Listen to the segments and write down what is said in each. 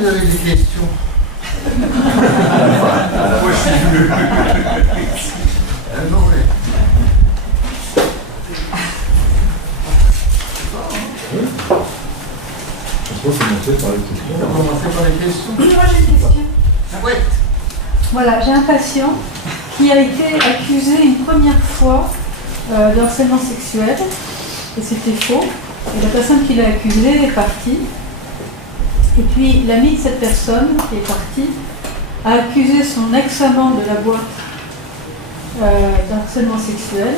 vous avez des questions? Moi, je suis venu. Non, mais... On va commencer par les questions. On va commencer par les questions. Moi j'ai une question. Ouais. Voilà, j'ai un patient qui a été accusé une première fois de harcèlement sexuel, et c'était faux. Et la personne qui l'a accusé est partie. Et puis l'ami de cette personne qui est partie a accusé son ex-amant de la boîte d'harcèlement sexuel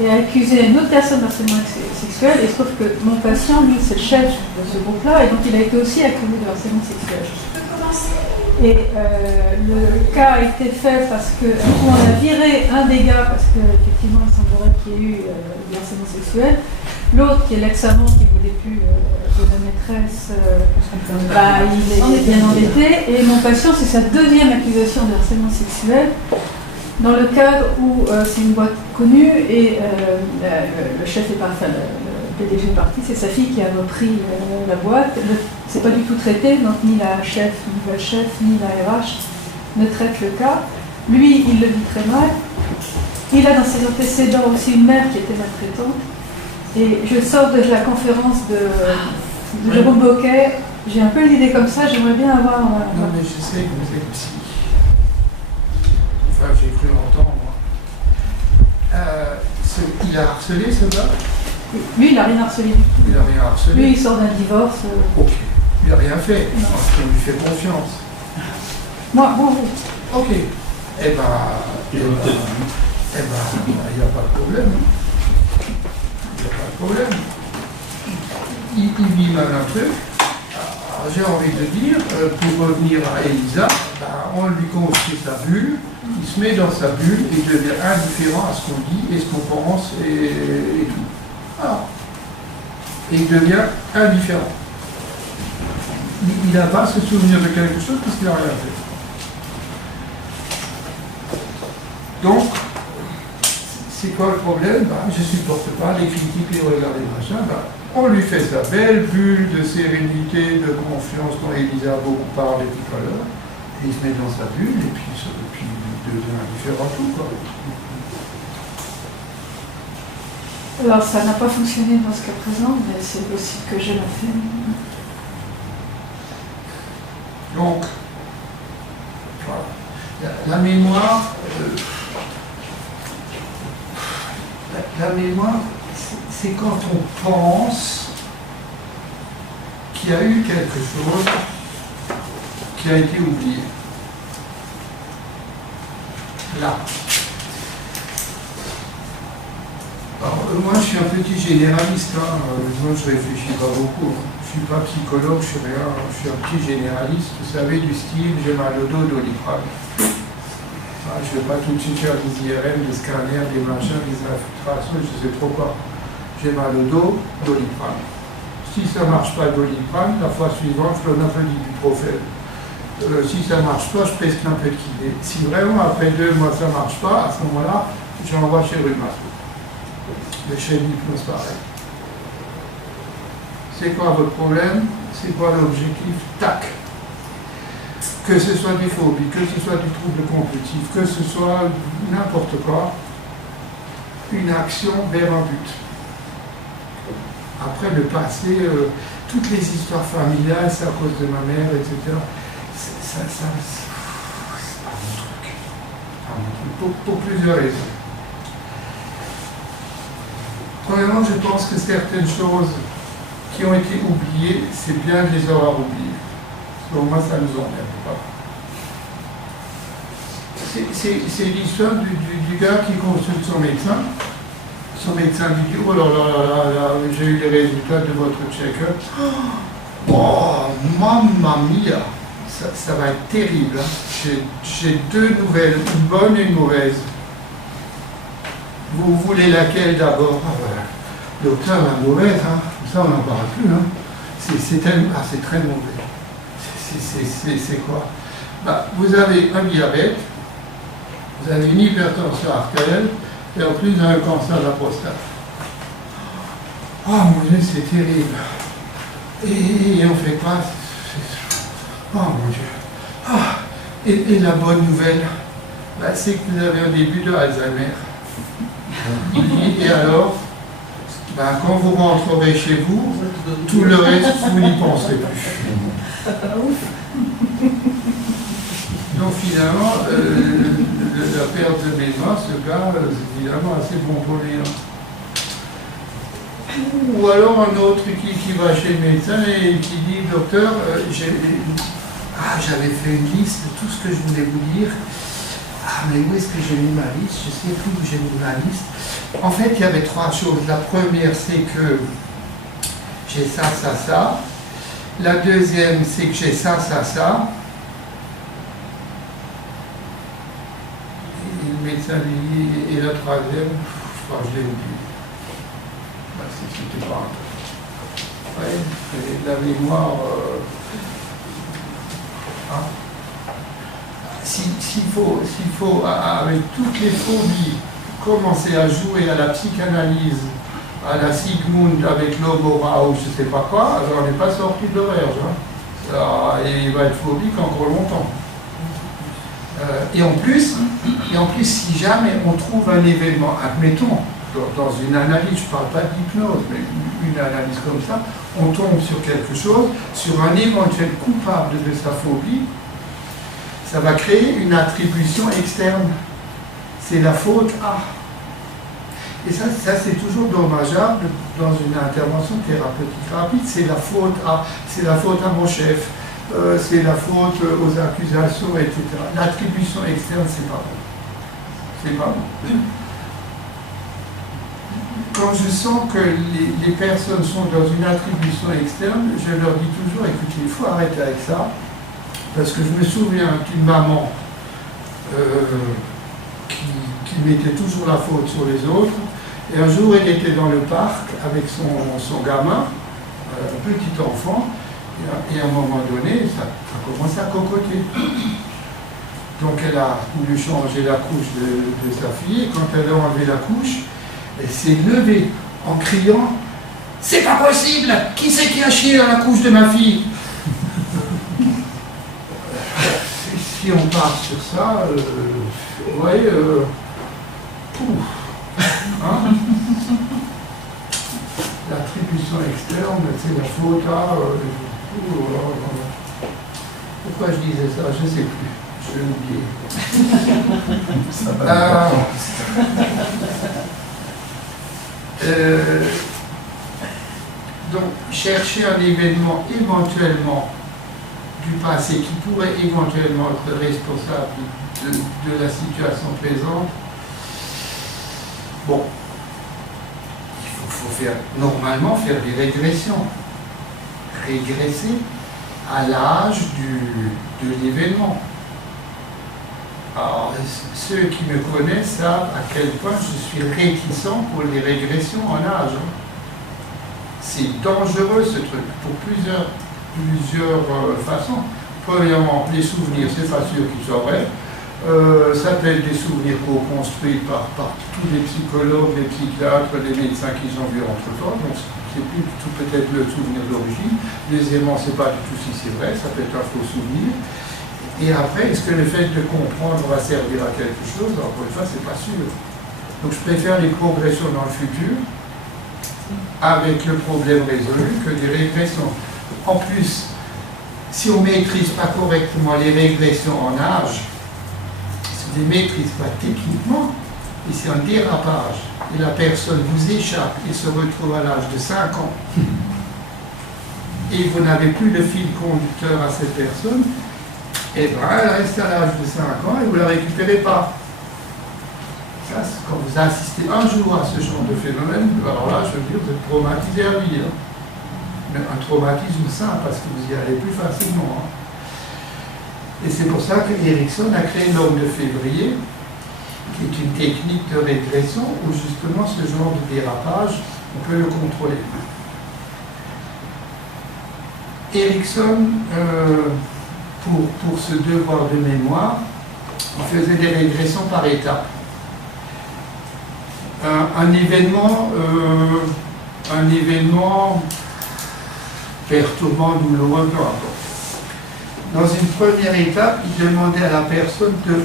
et a accusé une autre personne d'harcèlement sexuel. Et il se trouve que mon patient, lui, c'est le chef de ce groupe-là, et donc il a été aussi accusé de harcèlement sexuel. Et le cas a été fait parce qu'on a viré un des gars, parce qu'effectivement il semblerait qu'il y ait eu du harcèlement sexuel. L'autre, qui est l'ex-amant qui ne voulait plus de la maîtresse, il est bien embêté. Et mon patient, c'est sa deuxième accusation de harcèlement sexuel, dans le cadre où c'est une boîte connue et le chef est parti, le PDG est parti, c'est sa fille qui a repris la boîte. C'est pas du tout traité, donc ni la chef, ni le chef, ni la RH ne traitent le cas. Lui, il le vit très mal. Il a dans ses antécédents aussi une mère qui était maltraitante. Et je sors de la conférence de Jérôme Boquet, j'ai un peu l'idée comme ça, j'aimerais bien avoir... Non, mais je sais que vous êtes psy. Enfin, j'ai cru l'entendre, moi. Il a harcelé, ce gars? Lui, il n'a rien harcelé du tout. Il n'a rien harcelé? Lui, il sort d'un divorce. Ok. Il n'a rien fait. Non. Parce qu'on lui fait confiance. Moi, oui. Ok. Eh ben, il n'y a pas de problème. Il n'y a pas de problème. Il vit mal un truc. Alors, j'ai envie de dire, pour revenir à Elisa, on lui construit sa bulle, il se met dans sa bulle et devient indifférent à ce qu'on dit et ce qu'on pense et tout. Alors, et il devient indifférent. Il n'a pas se souvenir de quelque chose parce qu'il n'a rien fait. Donc, c'est quoi le problème? Je ne supporte pas les critiques, les regards, les machins. On lui fait sa belle bulle de sérénité, de confiance dont Elisa a beaucoup parlé tout à l'heure. Et il se met dans sa bulle et puis il devient indifférent à tout, quoi. Alors, ça n'a pas fonctionné dans ce cas présent, mais c'est possible que je l'ai fait. Donc, voilà. La mémoire... La mémoire, c'est quand on pense qu'il y a eu quelque chose qui a été oublié. Là. Alors, moi, je suis un petit généraliste. Moi, je réfléchis pas beaucoup. Je suis pas psychologue, je suis rien. Je suis un petit généraliste. Vous savez, du style, j'ai mal au dos, Doliprane. Je ne vais pas tout de suite faire des IRM, des scanners, des machins, des infiltrations, je ne sais trop quoi. J'ai mal au dos, Doliprane. Si ça ne marche pas, Doliprane, la fois suivante, je donne un peu d'ibuprofène. Si ça ne marche pas, je prescris un peu de kiné. Si vraiment, après 2 mois, ça ne marche pas, à ce moment-là, j'envoie chez le rhumat. Mais chez l'hypnose, pareil. C'est quoi votre problème? C'est quoi l'objectif? Tac! Que ce soit des phobies, que ce soit du trouble compulsif, que ce soit n'importe quoi, une action vers un but. Après le passé, toutes les histoires familiales, c'est à cause de ma mère, etc. C'est pas mon truc. Pour plusieurs raisons. Premièrement, je pense que certaines choses qui ont été oubliées, c'est bien de les avoir oubliées. Pour moi, ça nous emmerde pas. C'est l'histoire du gars qui consulte son médecin. Son médecin lui dit: oh là là là là, j'ai eu les résultats de votre check-up. Oh, mamma mia, ça va être terrible. Hein. J'ai 2 nouvelles, une bonne et une mauvaise. Vous voulez laquelle d'abord? Docteur, la mauvaise, hein. Ça on n'en parle plus. Hein. C'est très mauvais. C'est quoi? Vous avez un diabète, vous avez une hypertension artérielle, et en plus vous avez un cancer de la prostate. Oh mon Dieu, c'est terrible. Et on fait quoi? Oh mon Dieu. Ah, et la bonne nouvelle, bah, c'est que vous avez un début de Alzheimer. Et alors, bah, quand vous rentrerez chez vous, tout le reste, vous n'y penserez plus. Donc finalement, la perte de mémoire, ce gars, c'est évidemment assez bon pour lui. Ou alors un autre qui va chez le médecin et qui dit, docteur, j'avais fait une liste de tout ce que je voulais vous dire. Ah, mais où est-ce que j'ai mis ma liste? Je ne sais plus où j'ai mis ma liste. En fait, il y avait 3 choses. La première, c'est que j'ai ça, ça, ça. La deuxième, c'est que j'ai ça, ça, ça. Et le médecin lui dit, et la troisième, je crois que je l'ai oublié. C'était pas un peu. Ouais, la mémoire. S'il faut, avec toutes les phobies, commencer à jouer à la psychanalyse, à la Sigmund avec l'Omora ou je ne sais pas quoi, alors on n'est pas sorti de l'auberge. Hein. Il va être phobique encore longtemps. Et en plus, si jamais on trouve un événement, admettons, dans une analyse, je ne parle pas d'hypnose, mais une analyse comme ça, on tombe sur quelque chose, sur un éventuel coupable de sa phobie, ça va créer une attribution externe. C'est la faute à. Et ça c'est toujours dommageable dans une intervention thérapeutique rapide. C'est la faute à. C'est la faute à mon chef. C'est la faute aux accusations, etc. L'attribution externe, c'est pas bon. C'est pas bon. Quand je sens que les personnes sont dans une attribution externe, je leur dis toujours, écoutez, il faut arrêter avec ça. Parce que je me souviens d'une maman qui mettait toujours la faute sur les autres. Et un jour, elle était dans le parc avec son gamin, un petit enfant, et à un moment donné, ça a commencé à cocoter. Donc elle a voulu changer la couche de sa fille, et quand elle a enlevé la couche, elle s'est levée en criant « C'est pas possible! Qui c'est qui a chié dans la couche de ma fille ?» Si on part sur ça, vous voyez, hein? L'attribution externe, c'est la faute à... pourquoi je disais ça? Je ne sais plus, je l'ai oublié. Donc, chercher un événement éventuellement du passé qui pourrait éventuellement être responsable de la situation présente, bon, il faut normalement faire des régressions. Régresser à l'âge de l'événement. Alors, ceux qui me connaissent savent à quel point je suis réticent pour les régressions en âge. C'est dangereux ce truc, pour plusieurs façons. Premièrement, les souvenirs, c'est pas sûr qu'ils soient vrais. Ça peut être des souvenirs co-construits par tous les psychologues, les psychiatres, les médecins qu'ils ont vus entre-temps. Donc c'est plus tout peut-être le souvenir d'origine. Deuxièmement, c'est pas du tout si c'est vrai, ça peut être un faux souvenir. Et après, est-ce que le fait de comprendre va servir à quelque chose? Encore une fois, c'est pas sûr. Donc je préfère les progressions dans le futur avec le problème résolu que des régressions. En plus, si on ne maîtrise pas correctement les régressions en âge, si on ne les maîtrise pas techniquement, et c'est un dérapage, et la personne vous échappe et se retrouve à l'âge de 5 ans, et vous n'avez plus de fil conducteur à cette personne, et bien elle reste à l'âge de 5 ans et vous ne la récupérez pas. Ça, quand vous assistez un jour à ce genre de phénomène, alors là, je veux dire, vous êtes traumatisé à vie. Hein. Mais un traumatisme sain, parce que vous y allez plus facilement. Hein. Et c'est pour ça que Erikson a créé l'homme de février, qui est une technique de régression où justement ce genre de dérapage, on peut le contrôler. Erikson, pour ce devoir de mémoire, il faisait des régressions par étapes. Un événement perturbant, douloureux, peu importe. Dans une première étape, il demandait à la personne de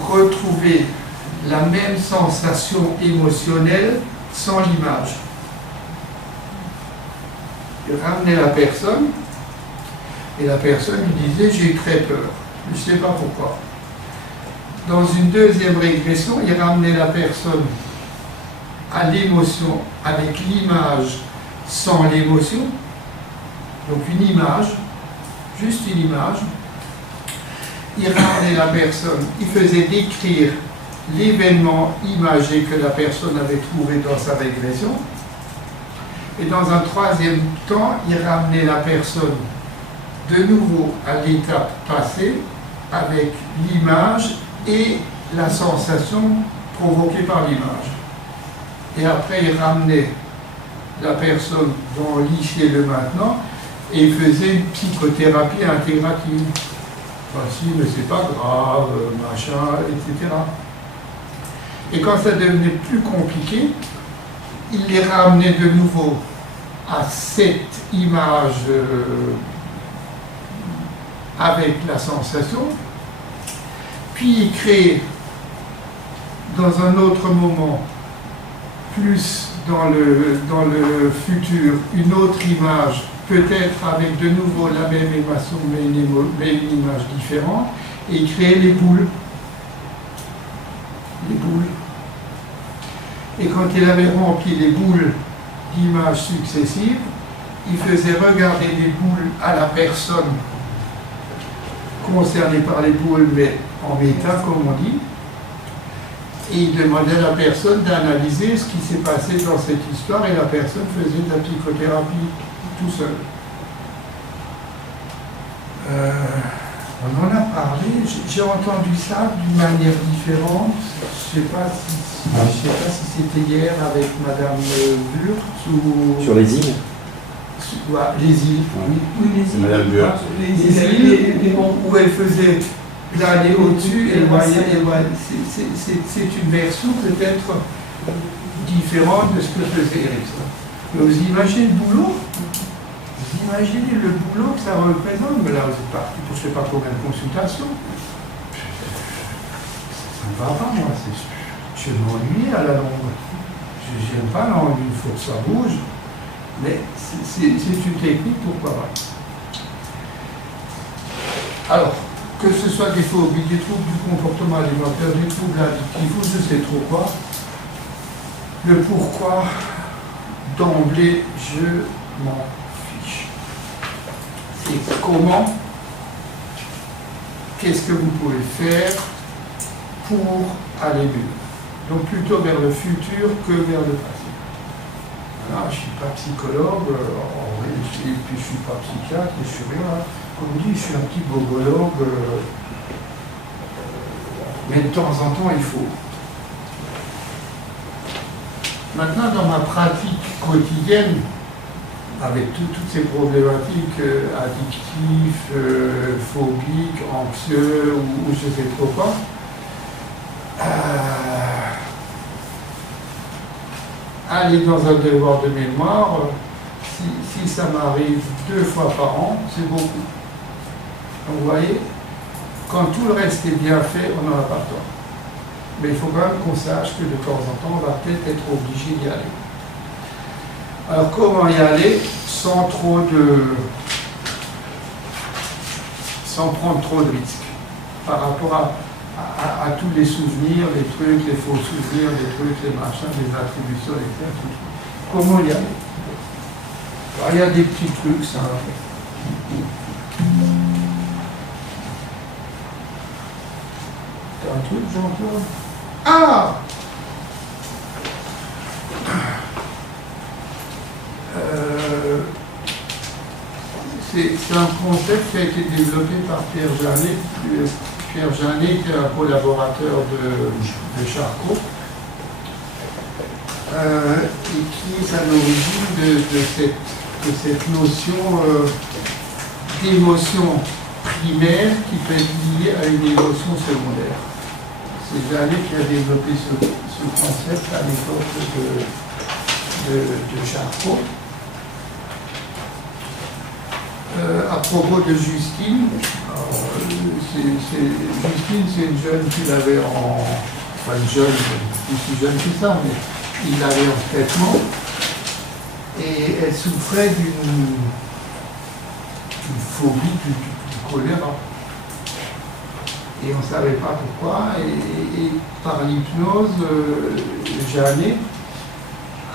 retrouver la même sensation émotionnelle sans l'image. Il ramenait la personne et la personne lui disait « j'ai très peur, je ne sais pas pourquoi ». Dans une deuxième régression, il ramenait la personne à l'émotion avec l'image sans l'émotion, donc une image, juste une image. Il ramenait la personne, il faisait décrire l'événement imagé que la personne avait trouvé dans sa régression. Et dans un troisième temps, il ramenait la personne de nouveau à l'étape passée avec l'image et la sensation provoquée par l'image. Et après, il ramenait la personne dans l'ici et le maintenant et il faisait une psychothérapie intégrative. Voici, mais c'est pas grave, machin, etc. Et quand ça devenait plus compliqué, il les ramenait de nouveau à cette image avec la sensation, puis il crée dans un autre moment, plus dans le futur, une autre image, peut-être avec de nouveau la même émotion, mais une image différente, et il crée les boules. Les boules. Et quand il avait rempli les boules d'images successives, il faisait regarder les boules à la personne concernée par les boules, mais en méta, comme on dit, et il demandait à la personne d'analyser ce qui s'est passé dans cette histoire, et la personne faisait de la psychothérapie tout seul. On en a parlé, j'ai entendu ça d'une manière différente. Je ne sais pas si c'était hier avec Madame Wurtz ou... Sur les îles. Les îles, oui, les îles. Madame Wurtz. Les îles où elle faisait planer au-dessus, elle voyait, c'est une version peut-être différente de ce que faisait Erickson. Mais vous imaginez le boulot? Vous imaginez le boulot que ça représente? Mais là, vous êtes parti pour je ne sais pas combien de consultations. Ça ne va pas, moi. Je m'ennuie à la longue. Je n'aime pas l'envie, il faut que ça bouge. Mais c'est une technique, pourquoi pas. Alors, que ce soit des phobies, des troubles du comportement alimentaire, des troubles addictifs ou je sais trop quoi, le pourquoi, d'emblée, je m'en fiche. C'est comment, qu'est-ce que vous pouvez faire pour aller mieux. Donc plutôt vers le futur que vers le passé. Voilà, je ne suis pas psychologue, et puis je ne suis pas psychiatre, je suis rien. Comme on dit, je suis un petit bobologue, mais de temps en temps il faut. Maintenant, dans ma pratique quotidienne, avec toutes ces problématiques addictives, phobiques, anxieux ou je sais trop quoi, aller dans un devoir de mémoire, si ça m'arrive 2 fois par an, c'est beaucoup. Donc vous voyez, quand tout le reste est bien fait, on n'en a pas tort. Mais il faut quand même qu'on sache que de temps en temps, on va peut-être être obligé d'y aller. Alors comment y aller sans prendre trop de risques par rapport à tous les souvenirs, les trucs, les faux souvenirs, les trucs, les machins, les attributions, etc. Comment y aller? Alors, il y a des petits trucs, ça. T'as un truc, Jean-Claude? Ah! C'est un concept qui a été développé par Pierre Janet. Pierre Janet était un collaborateur de Charcot et qui est à l'origine de cette notion d'émotion primaire qui peut être liée à une émotion secondaire. C'est Janet qui a développé ce concept à l'époque de Charcot. à propos de Justine. Justine, c'est une jeune qu'il avait enfin une jeune, plus si jeune que ça, mais il l'avait en traitement. Et elle souffrait d'une phobie du choléra. Et on ne savait pas pourquoi. Et par l'hypnose, Jeannet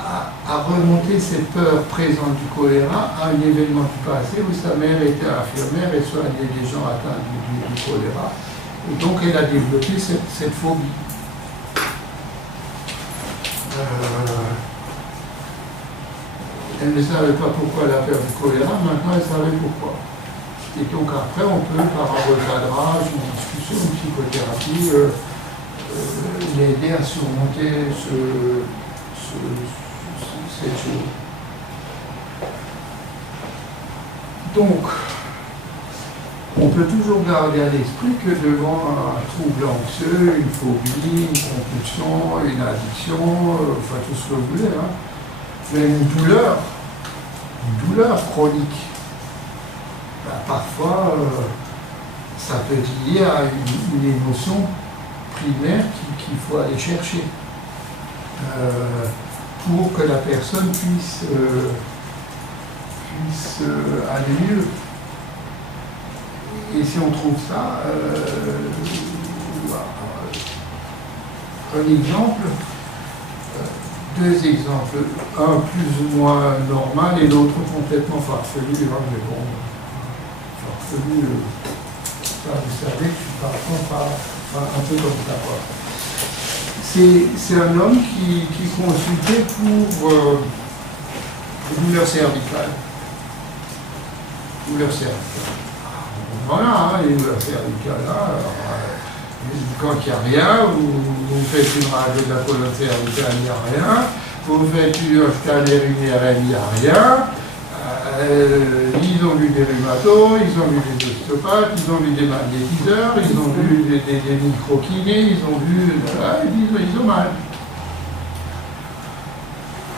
a remonté cette peur présente du choléra à un événement du passé où sa mère était infirmière et soignait des gens atteints du choléra. Et donc elle a développé cette phobie. Elle ne savait pas pourquoi elle a peur du choléra, maintenant elle savait pourquoi. Et donc après on peut, par un recadrage, une discussion, une psychothérapie, l'aider à surmonter cette chose. Donc, on peut toujours garder à l'esprit que devant un trouble anxieux, une phobie, une compulsion, une addiction, enfin tout ce que vous voulez, hein, mais une douleur chronique. Ben, parfois, ça peut être lié à une émotion primaire qu'il faut aller chercher pour que la personne puisse aller mieux. Et si on trouve ça, un exemple, deux exemples, un plus ou moins normal et l'autre complètement farfelu, mais bon, farfelu, ça vous savez que je suis parfois un peu comme ça, quoi. C'est un homme qui consultait pour douleur cervicale. Douleur cervicale. Voilà, hein, les douleurs cervicales, là, quand il n'y a rien, vous faites une radio de la colonne cervicale, il n'y a rien. Vous faites un scanner IRM, il n'y a rien. Ils ont vu des rhumatos, ils ont vu des ostéopathes, ils ont vu des magnétiseurs, ils ont vu des microkinés, ils ont vu... ils ont mal.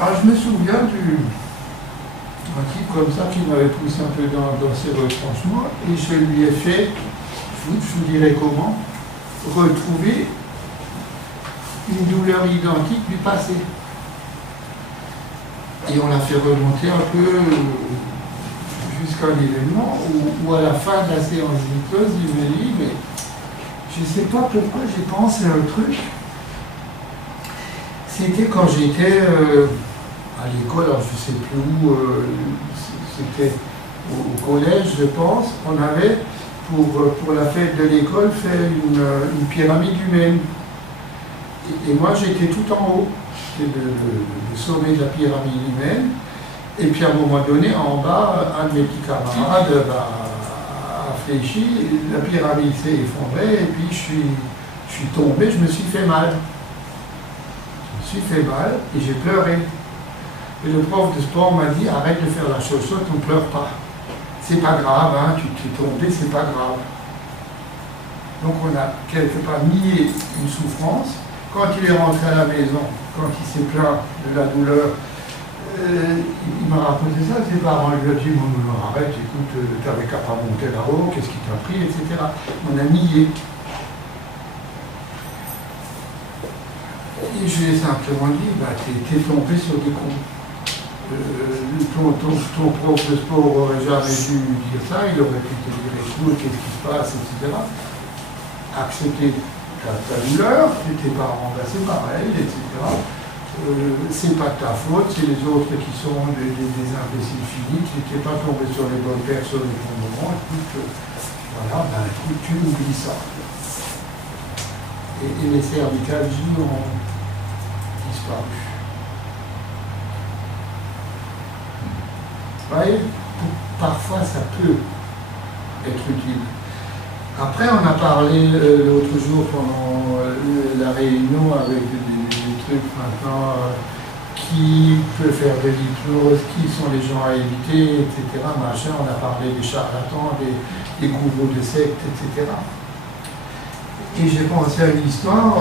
Alors je me souviens d'un type comme ça qui m'avait poussé un peu dans ses retranchements et je lui ai fait, je vous dirais comment, retrouver une douleur identique du passé. Et on l'a fait remonter un peu jusqu'à un événement où à la fin de la séance d'hypnose, il me dit, mais je ne sais pas pourquoi j'ai pensé à un truc. C'était quand j'étais à l'école, alors je ne sais plus où, c'était au collège, je pense, on avait, pour la fête de l'école, fait une pyramide humaine. Et moi, j'étais tout en haut. C'était le sommet de la pyramide humaine. Et puis à un moment donné, en bas, un de mes petits camarades a fléchi, la pyramide s'est effondrée, et puis je suis tombé, je me suis fait mal. Je me suis fait mal et j'ai pleuré. Et le prof de sport m'a dit, arrête de faire la chochotte, on ne pleure pas. C'est pas grave, hein, tu t'es tombé, c'est pas grave. Donc on a quelque part nié une souffrance. Quand il est rentré à la maison, quand il s'est plaint de la douleur, il m'a raconté ça, ses parents lui ont dit, non, arrête, écoute, t'avais qu'à pas monter là-haut, qu'est-ce qui t'a pris, etc. On a nié. Et je lui ai simplement dit, bah, t'es tombé sur des cons. Ton prof de sport aurait jamais dû dire ça, il aurait pu te dire, écoute, qu'est-ce qui se passe, etc. Accepter ta douleur, tes parents, ben c'est pareil, etc. C'est pas ta faute, c'est les autres qui sont des imbéciles finis, tu n'es pas tombé sur les bonnes personnes au bon moment, écoute, voilà, ben écoute, tu oublies ça. Et les cervicales ont disparu. Vous voyez, parfois ça peut être utile. Après, on a parlé l'autre jour pendant la réunion avec des trucs maintenant qui peut faire de l'hypnose, qui sont les gens à éviter, etc. Machin. On a parlé des charlatans, des gourous de sectes, etc. Et j'ai pensé à une histoire,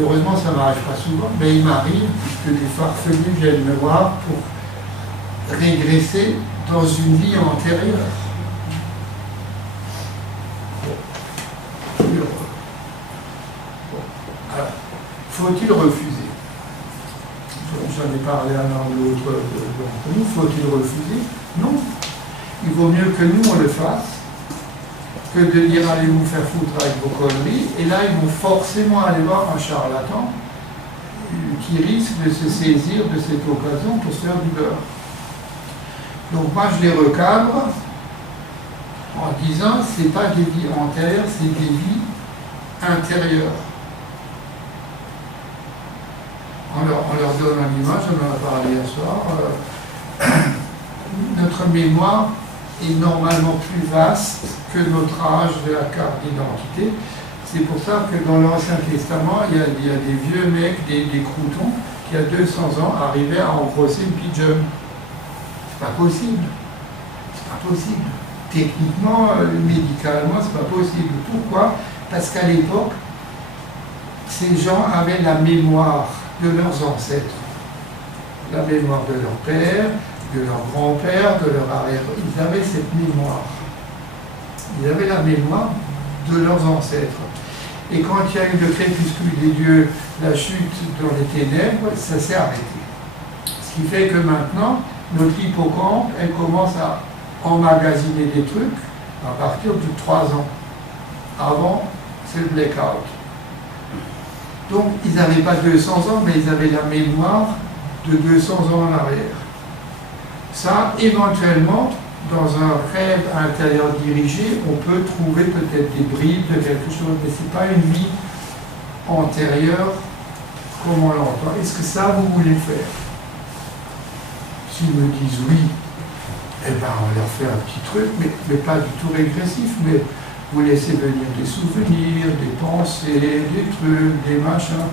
heureusement ça ne m'arrive pas souvent, mais il m'arrive que des farfelus viennent me voir régresser dans une vie antérieure. Alors, faut-il refuser? J'en ai parlé à l'un ou l'autre d'entre nous. Faut-il refuser? Non. Il vaut mieux que nous on le fasse que de dire allez vous faire foutre avec vos conneries. Et là, ils vont forcément aller voir un charlatan qui risque de se saisir de cette occasion pour se faire du beurre. Donc moi, je les recadre en disant c'est pas des vies antérieures, c'est des vies intérieures. On leur donne une image, on en a parlé hier soir. Notre mémoire est normalement plus vaste que notre âge de la carte d'identité. C'est pour ça que dans l'Ancien Testament, il y a des vieux mecs, des croutons, qui à 200 ans arrivaient à embrosser une pigeon. C'est pas possible. C'est pas possible. Techniquement, médicalement, c'est pas possible. Pourquoi? Parce qu'à l'époque, ces gens avaient la mémoire de leurs ancêtres, la mémoire de leur père, de leur grand-père, de leur arrière. Ils avaient cette mémoire. Ils avaient la mémoire de leurs ancêtres. Et quand il y a eu le crépuscule des dieux, la chute dans les ténèbres, ça s'est arrêté. Ce qui fait que maintenant, notre hippocampe, elle commence à emmagasiner des trucs à partir de 3 ans. Avant, c'est le blackout. Donc, ils n'avaient pas 200 ans, mais ils avaient la mémoire de 200 ans en arrière. Ça, éventuellement, dans un rêve intérieur dirigé, on peut trouver peut-être des bribes de quelque chose, mais ce n'est pas une vie antérieure comme on l'entend. Est-ce que ça, vous voulez faire? S'ils me disent oui, eh ben, on leur fait un petit truc, mais pas du tout régressif, mais vous laissez venir des souvenirs, des pensées, des trucs, des machins.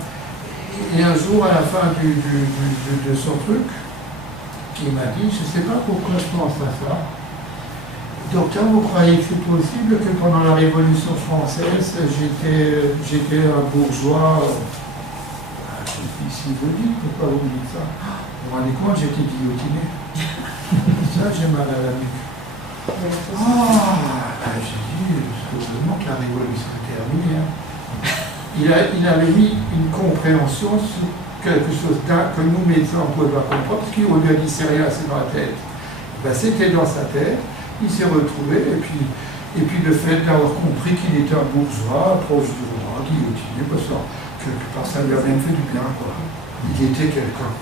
Et un jour, à la fin de son truc, il m'a dit, je ne sais pas pourquoi je pense à ça. Docteur, vous croyez que c'est possible que pendant la Révolution française, j'étais un bourgeois? Je dis, si vous le dites, pourquoi vous me dites ça? Vous vous rendez compte, j'étais guillotiné. Ça, j'ai mal à la nuque. J'ai dit, heureusement que la Révolution est terminée. Hein. Il avait mis une compréhension sur quelque chose que nous, médecins, on ne pouvait pas comprendre, parce qu'on lui a dit, c'est rien, c'est dans la tête. Ben, c'était dans sa tête, il s'est retrouvé, et puis le fait d'avoir compris qu'il était un bourgeois, proche du roi, guillotiné, parce que quelque part, ça lui a même fait du bien, quoi. Il était quelqu'un.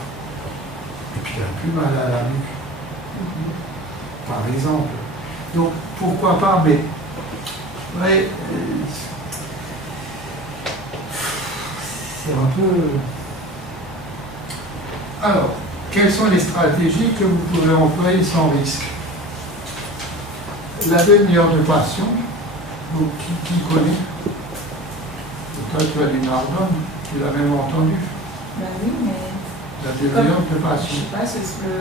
Et puis il a plus mal à la nuque. Par exemple. Donc, pourquoi pas, mais ouais, c'est un peu... Alors, quelles sont les stratégies que vous pouvez employer sans risque? La demi-heure de passion, donc, qui connaît? Toi, tu as du Nardone, tu l'as même entendu. Ben oui, mais... La demi-heure de passion. Je ne sais pas, c'est ce que...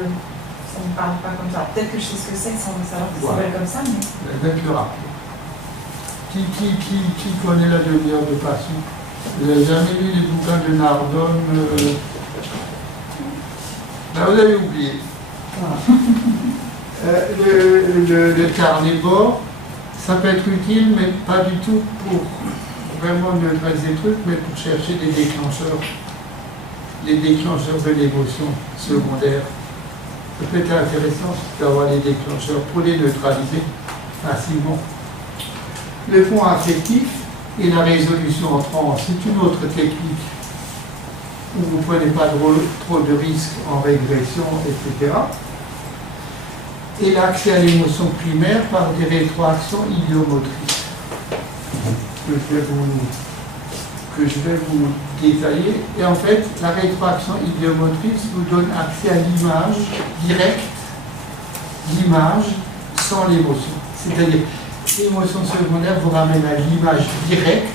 Ça ne me parle pas comme ça. Peut-être que je sais ce que c'est sans savoir que ça s'appelle comme ça, mais... Avec le rappel. Qui connaît la demi-heure de passion? Vous n'avez jamais lu les bouquins de Nardone? Là, vous avez oublié. Le carnet de bord, ça peut être utile, mais pas du tout pour vraiment neutraliser le truc, mais pour chercher des déclencheurs. Les déclencheurs de l'émotion secondaire. Ça peut être intéressant d'avoir les déclencheurs pour les neutraliser facilement. Le fond affectif et la résolution en transe, c'est une autre technique où vous ne prenez pas trop de risques en régression, etc. Et l'accès à l'émotion primaire par des rétroactions idiomotrices que je vais vous détailler. Et en fait, la rétroaction idiomotrice vous donne accès à l'image directe, l'image sans l'émotion. C'est-à-dire, l'émotion secondaire vous ramène à l'image directe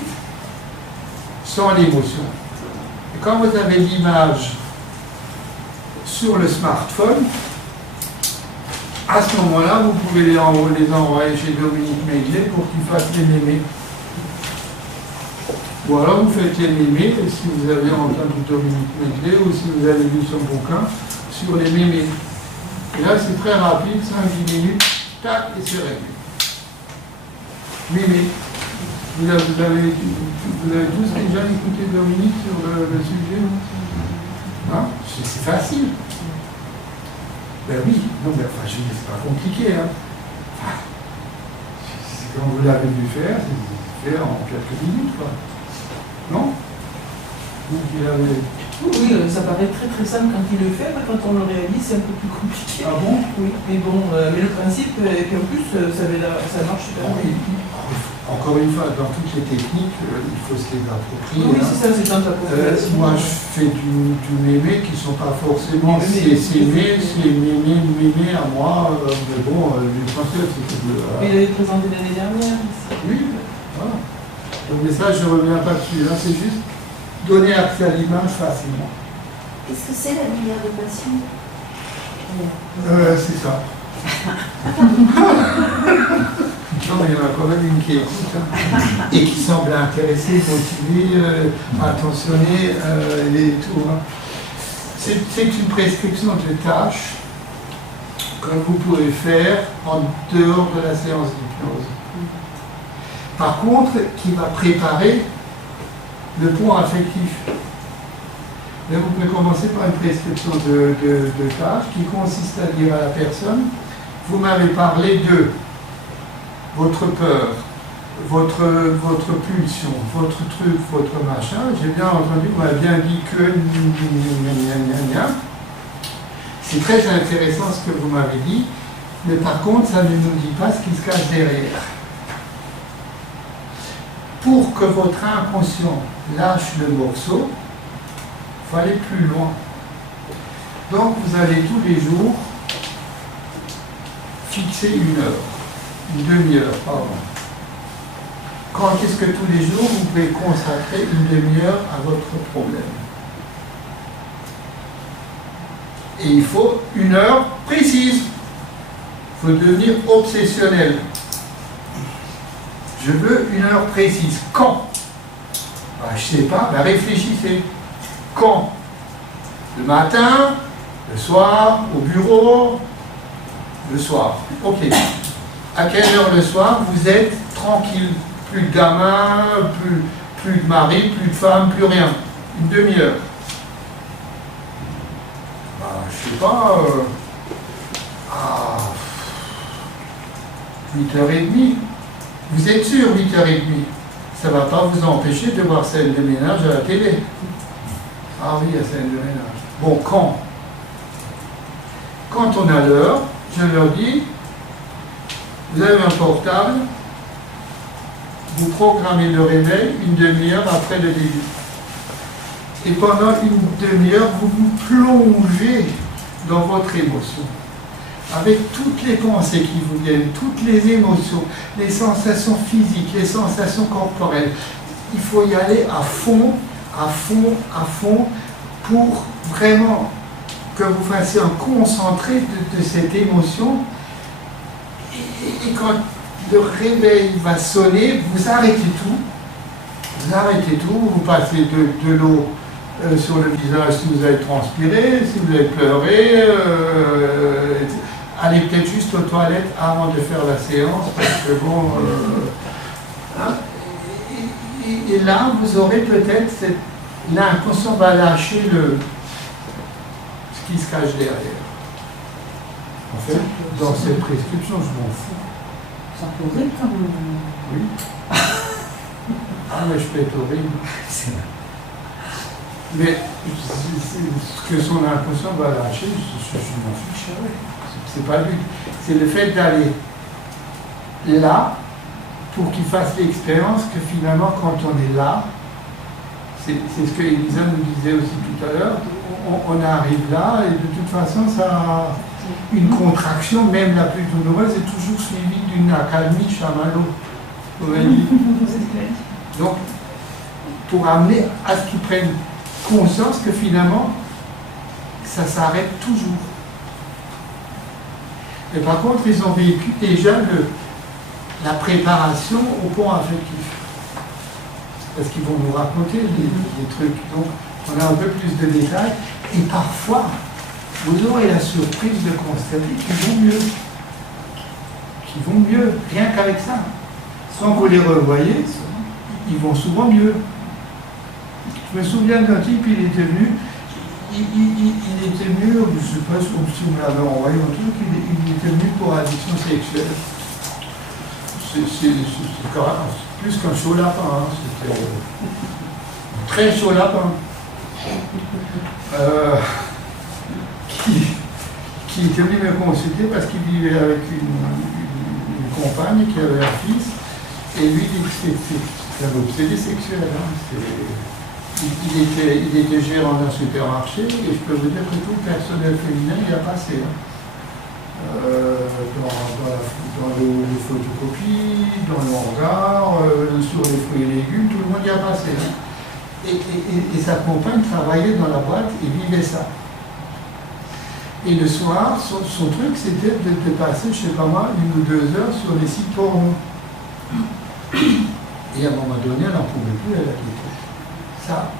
sans l'émotion. Et quand vous avez l'image sur le smartphone, à ce moment-là, vous pouvez les envoyer chez Dominique Méglé pour qu'il fasse les mémés. Ou alors vous faites les mémés, si vous avez entendu Dominique Méglé ou si vous avez lu son bouquin sur les mémés. Et là, c'est très rapide, 5-10 minutes, tac, et c'est réglé. Mais, vous avez tous déjà écouté Dominique sur le sujet? Hein? C'est facile. Ben oui, non, mais enfin, c'est pas compliqué. Hein. Enfin, quand vous l'avez dû faire, c'est fait en quelques minutes, quoi. Non? Vous qui l'avez... Oui, ça paraît très très simple quand il le fait, mais quand on le réalise, c'est un peu plus compliqué. Ah bon? Oui, mais bon, mais le principe, et puis en plus, ça marche super bien. Encore une fois, dans toutes les techniques, il faut se les approprier. Oui, hein. c'est ça, c'est dans l'appropriation. Moi, je fais du mémé qui ne sont pas forcément c'est mémé à moi, mais bon, l'essentiel, c'est que... Il avait présenté l'année dernière ici. Oui, voilà. Donc, mais ça, je ne reviens pas dessus. Là, c'est juste donner accès à l'image facilement. Est-ce que c'est la lumière de passion? C'est ça. Non, mais il y en a quand même une qui écoute hein, et qui semble intéressée, motivée, attentionnée et tout. Hein. C'est une prescription de tâches que vous pouvez faire en dehors de la séance d'hypnose. Par contre, qui va préparer le pont affectif. Là, vous pouvez commencer par une prescription de tâches qui consiste à dire à la personne, vous m'avez parlé de votre peur, votre pulsion, votre truc, votre machin. J'ai bien entendu, vous m'avez bien dit que... C'est très intéressant ce que vous m'avez dit, mais par contre, ça ne nous dit pas ce qui se cache derrière. Pour que votre inconscient lâche le morceau, il faut aller plus loin. Donc, vous allez tous les jours fixer une heure. Une demi-heure, pardon. Quand est-ce que tous les jours vous pouvez consacrer une demi-heure à votre problème? Et il faut une heure précise. Il faut devenir obsessionnel. Je veux une heure précise. Quand? Ben, je ne sais pas, ben, réfléchissez. Quand? Le matin, le soir, au bureau, le soir. Ok. À quelle heure le soir vous êtes tranquille? Plus de gamins, plus de mari, plus de femme, plus rien. Une demi-heure. Je sais pas. À 8h30. Vous êtes sûr, 8h30. Ça ne va pas vous empêcher de voir scène de ménage à la télé. Ah oui, il y a scène de ménage. Bon, quand? Quand on a l'heure, je leur dis, vous avez un portable, vous programmez le réveil une demi-heure après le début. Et pendant une demi-heure, vous vous plongez dans votre émotion. Avec toutes les pensées qui vous viennent, toutes les émotions, les sensations physiques, les sensations corporelles. Il faut y aller à fond, à fond, à fond, pour vraiment que vous fassiez un concentré de cette émotion. Et quand le réveil va sonner, vous arrêtez tout, vous passez de l'eau sur le visage si vous avez transpiré, si vous avez pleuré, allez peut-être juste aux toilettes avant de faire la séance, parce que bon... hein, et là, vous aurez peut-être l'inconscient va lâcher ce qui se cache derrière. En fait, dans cette prescription, je m'en fous. C'est un peu horrible quand même. Oui. Ah, mais je peux être horrible. Mais ce que son inconscient va lâcher, je m'en fiche. C'est pas lui. C'est le fait d'aller là pour qu'il fasse l'expérience que finalement, quand on est là, c'est ce que Elisa nous disait aussi tout à l'heure, on arrive là et de toute façon, ça, une contraction, même la plus douloureuse, est toujours suivie d'une accalmie chamallow. Donc, pour amener à ce qu'ils prennent conscience que finalement, ça s'arrête toujours. Et par contre, ils ont vécu déjà la préparation au pont affectif. Parce qu'ils vont nous raconter des trucs. Donc, on a un peu plus de détails. Et parfois, vous aurez la surprise de constater qu'ils vont mieux. Qu'ils vont mieux, rien qu'avec ça. Quand vous les revoyez, ils vont souvent mieux. Je me souviens d'un type, il était venu, je ne sais pas si vous me l'avez envoyé un truc, il était venu pour addiction sexuelle. C'est quand même plus qu'un chaud lapin, hein. C'était un très chaud lapin. Qui était venu me consulter parce qu'il vivait avec une compagne qui avait un fils, et lui dit que c'est un obsédé sexuel. Hein. Il était gérant d'un supermarché, et je peux vous dire que tout le personnel féminin y a passé. Hein. Dans les photocopies, dans le hangar, sur les fruits et légumes, tout le monde y a passé. Hein. Et sa compagne travaillait dans la boîte et vivait ça. Et le soir, son truc, c'était de passer, je ne sais pas moi, 1 ou 2 heures sur les sites porno. Et à un moment donné, elle n'en pouvait plus, elle a quitté. Ça,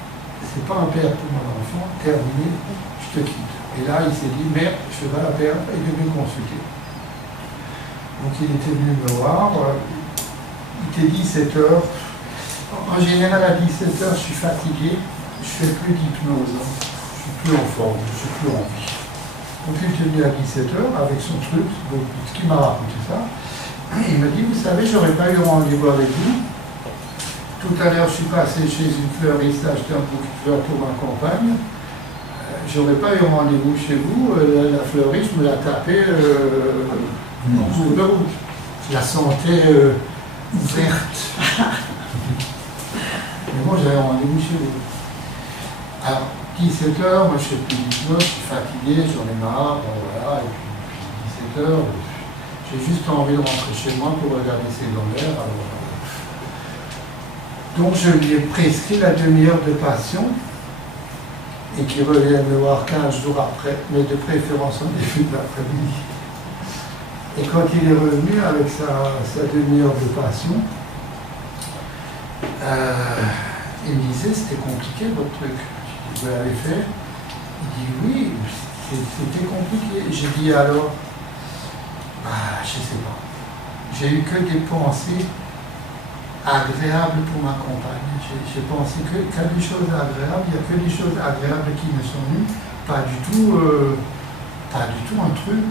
c'est pas un père pour mon enfant, terminé, je te quitte. Et là, il s'est dit, merde, je ne vais pas la perdre, et il est venu me consulter. Donc il était venu me voir, il était 17h. En général, à 17h, je suis fatigué, je ne fais plus d'hypnose, hein. Je ne suis plus en forme, je ne suis plus en vie. Donc il était venu à 17h avec son truc, donc, ce qui m'a raconté ça. Il m'a dit, vous savez, j'aurais pas eu rendez-vous avec vous. Tout à l'heure, je suis passé chez une fleuriste, acheter un bouquet de fleurs pour ma compagne. J'aurais pas eu rendez-vous chez vous, la fleuriste me l'a tapé sur le route. Je la sentais ouverte. Mais moi, j'avais rendez-vous chez vous. Alors, 17h, moi je fais plus d'hypnose, je suis fatigué, j'en ai marre, bon voilà, et puis 17h, j'ai juste envie de rentrer chez moi pour regarder secondaires. Donc je lui ai prescrit la demi-heure de passion et qui revient me voir 15 jours après, mais de préférence en début de l'après-midi. Et quand il est revenu avec sa demi-heure de passion, il me disait c'était compliqué votre truc. Vous l'avez fait? Il dit oui, c'était compliqué. J'ai dit alors, je sais pas. J'ai eu que des pensées agréables pour ma compagne. J'ai pensé qu'à des choses agréables, il n'y a que des choses agréables qui me sont venues, pas du tout un truc.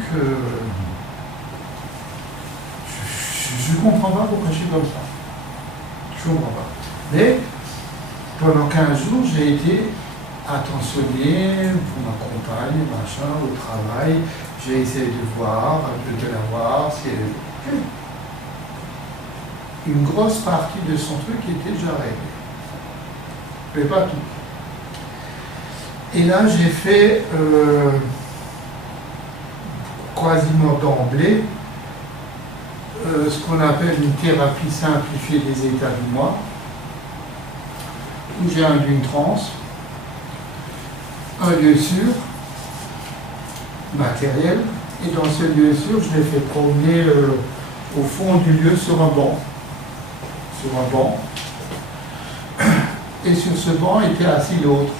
Je ne comprends pas pourquoi je suis comme ça. Je ne comprends pas. Mais pendant 15 jours, j'ai été attentionné pour ma compagne, machin, au travail. J'ai essayé de voir, de la voir. Une grosse partie de son truc était déjà réglée. Mais pas tout. Et là, j'ai fait quasiment d'emblée ce qu'on appelle une thérapie simplifiée des états du moi, où j'ai induit une transe, un lieu sûr, matériel, et dans ce lieu sûr, je l'ai fait promener au fond du lieu sur un banc. Et sur ce banc était assis l'autre,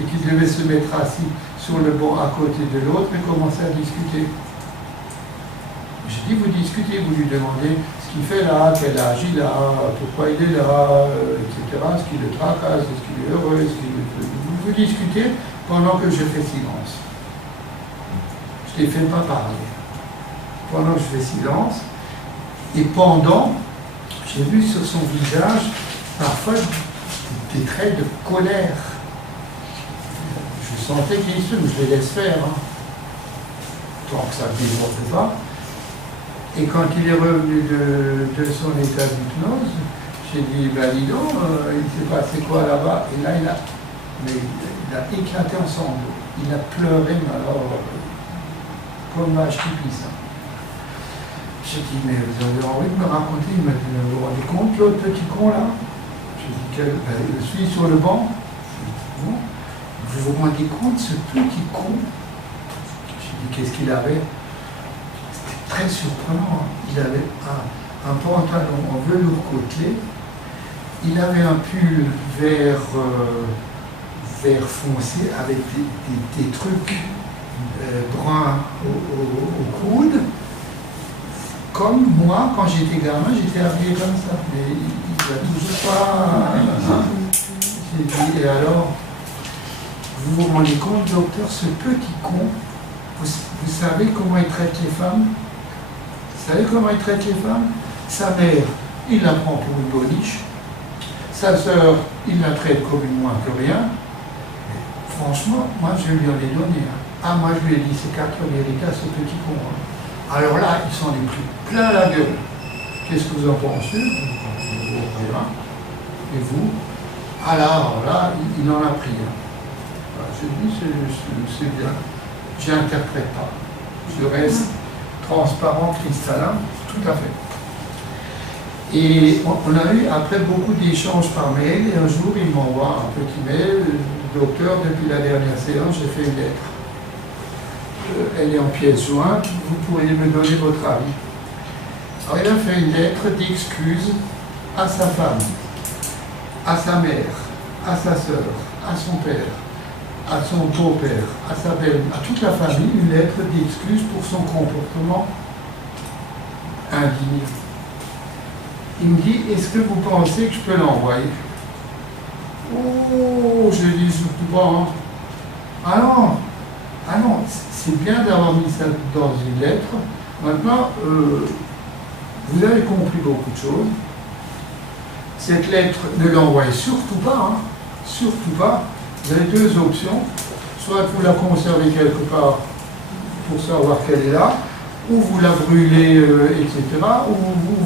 et qui devait se mettre assis sur le banc à côté de l'autre et commencer à discuter. J'ai dit, vous discutez, vous lui demandez ce qu'il fait là, quel âge il a, pourquoi il est là, etc., ce qui le tracasse, est-ce qu'il est heureux, vous discutez pendant que je fais silence. Je ne les fais pas parler. Pendant que je fais silence, et pendant, j'ai vu sur son visage parfois des traits de colère. Je sentais qu'il se, je les laisse faire, hein, tant que ça ne déborde pas. Et quand il est revenu de son état d'hypnose, j'ai dit, ben dis donc, il s'est passé quoi là-bas? Et là, il a éclaté en sanglots. Il a pleuré, mais alors, comme vache qui pisse. J'ai dit, mais vous avez envie de me raconter? Il m'a dit, vous vous rendez compte, l'autre petit con là? J'ai dit, je suis sur le banc. Bon. Vous vous rendez compte, ce petit con? J'ai dit, qu'est-ce qu'il avait? Très surprenant, il avait un pantalon en velours côtelé, il avait un pull vert vert foncé avec des trucs bruns au coude. Comme moi, quand j'étais gamin, j'étais habillé comme ça. Mais il n'a toujours pas... J'ai dit, et alors, vous vous rendez compte, docteur, ce petit con, vous savez comment il traite les femmes? Vous savez comment il traite les femmes? Sa mère, il la prend pour une boniche. Sa sœur, il la traite comme une moins que rien. Et franchement, moi, je lui en ai donné. Ah, moi, je lui ai dit, c'est 4 vérités à ce petit con. Alors là, ils s'en est pris plein la gueule. Qu'est-ce que vous en pensez? Rien. Et vous? Alors là, il en a pris un. J'ai dit, c'est bien. J'interprète pas. Je reste transparent, cristallin, tout à fait. Et on a eu après beaucoup d'échanges par mail, et un jour il m'envoie un petit mail, docteur, depuis la dernière séance, j'ai fait une lettre. Elle est en pièce jointe, vous pourriez me donner votre avis. Alors il a fait une lettre d'excuse à sa femme, à sa mère, à sa sœur, à son père, à son beau-père, à sa belle, à toute la famille, une lettre d'excuse pour son comportement indigne. Il me dit, est-ce que vous pensez que je peux l'envoyer? Oh, je dis surtout pas. Hein. Ah non, c'est bien d'avoir mis ça dans une lettre. Maintenant, vous avez compris beaucoup de choses. Cette lettre, ne l'envoyez surtout pas. Hein. Surtout pas. Vous avez deux options. Soit vous la conservez quelque part pour savoir qu'elle est là, ou vous la brûlez, etc., ou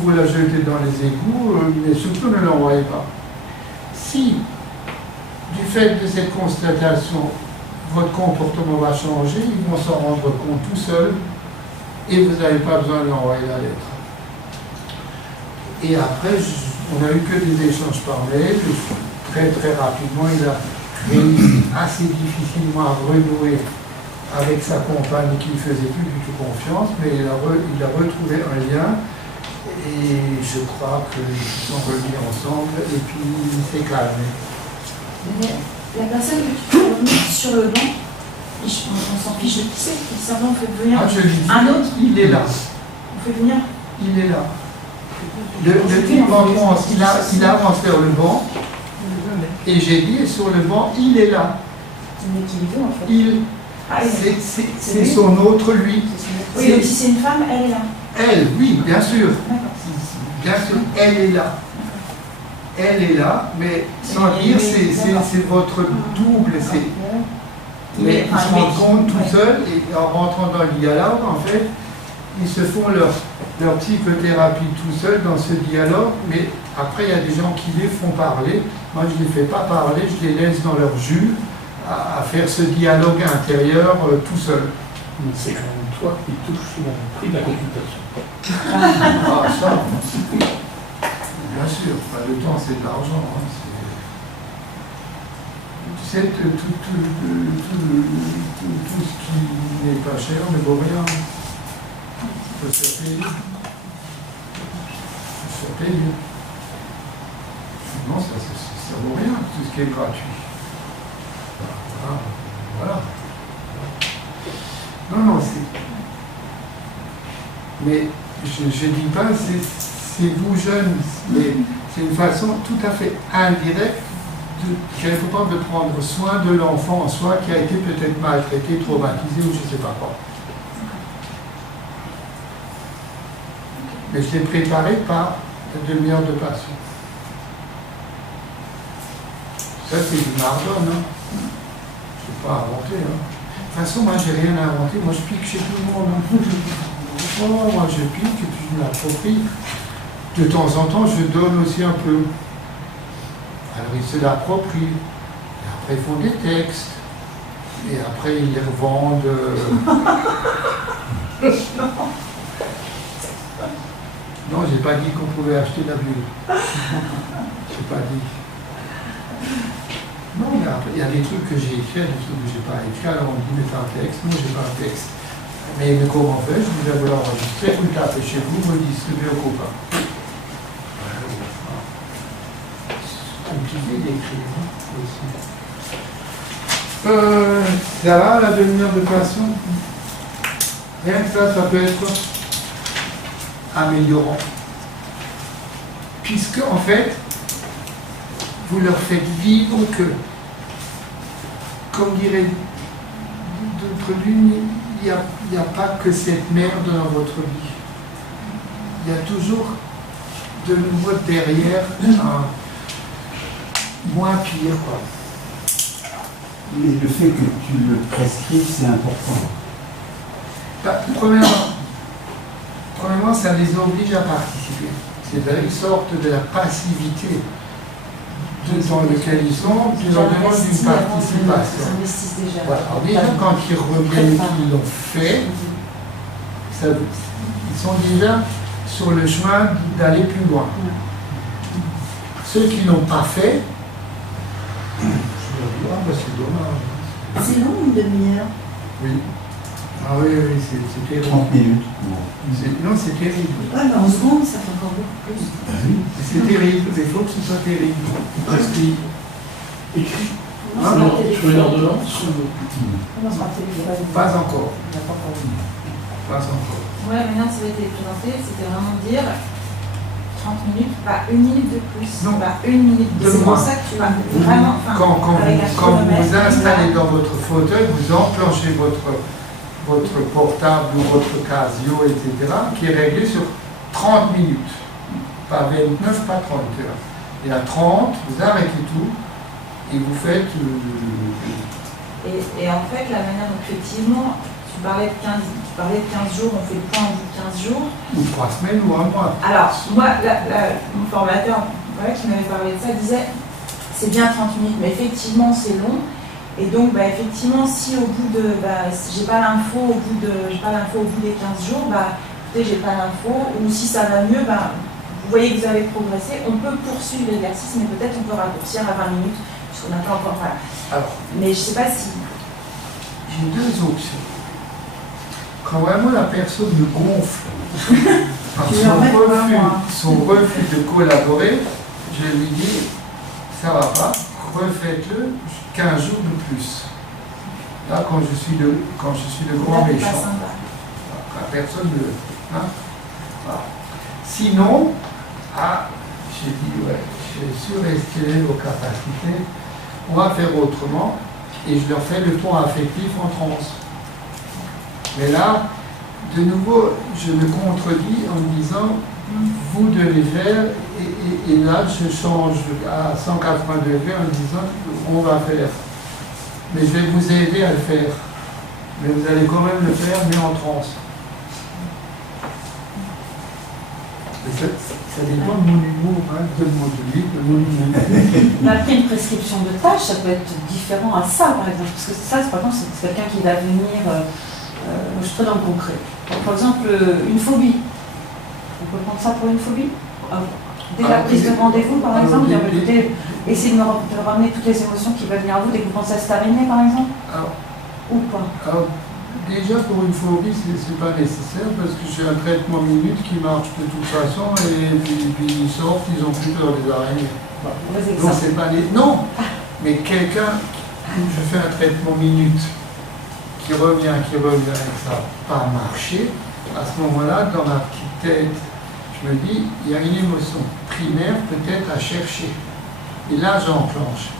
vous la jetez dans les égouts, mais surtout ne l'envoyez pas. Si, du fait de cette constatation, votre comportement va changer, ils vont s'en rendre compte tout seuls, et vous n'avez pas besoin de l'envoyer la lettre. Et après, on n'a eu que des échanges par mail, très très rapidement, il a réussi assez difficilement à renouer avec sa compagne qui ne faisait plus du tout confiance, mais il a retrouvé un lien et je crois qu'ils sont revenus ensemble et puis il s'est calmé. La personne qui peut revenir sur le banc, on s'en fiche de qui c'est, on fait venir un autre. Il est là. On fait venir. Il est là. Le type avance, il avance vers le banc et j'ai dit sur le banc, il est là. En fait. C'est son autre lui. Oui, donc si c'est une femme, elle est là. Elle, oui, bien sûr. Bien sûr, elle est là. Elle est là, mais sans dire c'est votre double. Mais ils se rendent compte tout seuls et en rentrant dans le dialogue, en fait, ils se font leur psychothérapie tout seuls dans ce dialogue, mais après il y a des gens qui les font parler. Moi je ne les fais pas parler, je les laisse dans leur jus à faire ce dialogue intérieur tout seul. C'est quand même toi qui touches sur le prix de la consultation. Ah, ça, bien sûr, le temps c'est de l'argent. Hein, tu sais, tout ce qui n'est pas cher ne vaut rien. Il faut se faire payer. Non, ça vaut rien, tout ce qui est gratuit. Voilà. Non, c'est... Mais je ne dis pas, c'est vous jeunes, mais c'est une façon tout à fait indirecte quelque part de prendre soin de l'enfant en soi qui a été peut-être maltraité, traumatisé ou je ne sais pas quoi. Mais je l'ai préparé par une demi-heure de passion. Ça, c'est du Mardone, hein. Je ne sais pas inventer. Hein. De toute façon, moi, j'ai rien inventé. Moi, je pique chez tout le monde. Hein. Oh, moi, je pique et puis je me l'approprie. De temps en temps, je donne aussi un peu. Alors, ils se l'approprient. Et après, ils font des textes. Et après, ils les revendent. Non, j'ai pas dit qu'on pouvait acheter la bulle. J'ai pas dit. Non, il y a des trucs que j'ai écrits, des trucs que j'ai pas écrits. Alors on me dit, mais t'as un texte. Non, j'ai pas un texte. Mais comment on fait? Je vous vais l'enregistrer, vous le tapez chez vous, vous le distribuez aux copains. C'est compliqué d'écrire, hein, aussi. Ça va, la demi-heure de passion? Rien que ça peut être améliorant. Puisque, en fait, vous leur faites vivre que, comme dirait d'autres lunes, il n'y a pas que cette merde dans votre vie. Il y a toujours de nouveau derrière un moins pire, quoi. Mais le fait que tu le prescrives, c'est important. Bah, premièrement, ça les oblige à participer. C'est-à-dire qu'ils sortent de la passivité dans lequel ils sont, puis leur demande une participation. Voilà. Alors déjà, quand ils reviennent et qu'ils l'ont fait, ils sont déjà sur le chemin d'aller plus loin. Ceux qui ne l'ont pas fait, je leur dis, ah bah c'est dommage. C'est long, une demi-heure? Oui. Ah oui, oui, c'est terrible. 30 minutes. Non, c'est terrible. Ah, mais en secondes, ça fait encore beaucoup plus. C'est terrible, il faut que ce soit terrible. Parce qu'il Écrit Ah, sur une ordonnance pas encore. Pas encore. Moi, la manière dont ça a été présenté, c'était vraiment dire 30 minutes, pas une minute de plus, Non. pas une minute de De C'est pour moins. ça que tu vas vraiment. Quand avec un vous chronomètre, vous installez dans votre fauteuil, vous enclenchez votre portable ou votre Casio, etc., qui est réglé sur 30 minutes. Pas 29, pas 30 heures. Et à 30, vous arrêtez tout et vous faites... Et en fait, la manière dont effectivement, tu parlais de 15 jours, on fait le point au bout de 15 jours. Ou 3 semaines ou un mois. Alors, moi, mon formateur qui m'avait parlé de ça disait c'est bien 30 minutes, mais effectivement, c'est long. Et donc, effectivement, si au bout de. J'ai pas l'info au bout des 15 jours, écoutez, j'ai pas l'info, ou si ça va mieux, vous voyez que vous avez progressé, on peut poursuivre l'exercice, mais peut-être on peut raccourcir à 20 minutes, puisqu'on n'a pas encore. Voilà. Alors, mais je sais pas si. J'ai deux options. Quand vraiment la personne me gonfle par son refus de collaborer, je lui dis ça va pas, refaites-le 15 jours de plus. Là, quand je suis le grand méchant. La personne ne. Hein, voilà. Sinon, j'ai dit ouais, j'ai surestimé vos capacités, on va faire autrement. Et je leur fais le ton affectif en transe. Mais là, de nouveau, je me contredis en me disant, vous devez faire, et là, je change à 180 degrés en disant, on va faire. Mais je vais vous aider à le faire. Mais vous allez quand même le faire, mais en transe. Ça dépend de mon humour, de mon humour. Après une prescription de tâches, ça peut être différent à ça, par exemple. Parce que ça, par exemple, c'est quelqu'un qui va venir, je suis dans le concret. Par exemple, une phobie. On peut prendre ça pour une phobie? Dès la prise de rendez-vous, par exemple, essayez de me ramener toutes les émotions qui veulent venir à vous dès que vous pensez à se terminer, par exemple? Ou pas? Déjà, pour une phobie, c'est pas nécessaire parce que j'ai un traitement minute qui marche de toute façon et puis ils sortent, ils ont plus peur des araignées. Donc c'est pas non, mais quelqu'un, je fais un traitement minute qui revient et ça n'a pas marché, à ce moment-là, dans ma petite tête, je me dis, il y a une émotion primaire peut-être à chercher. Et là, j'enclenche.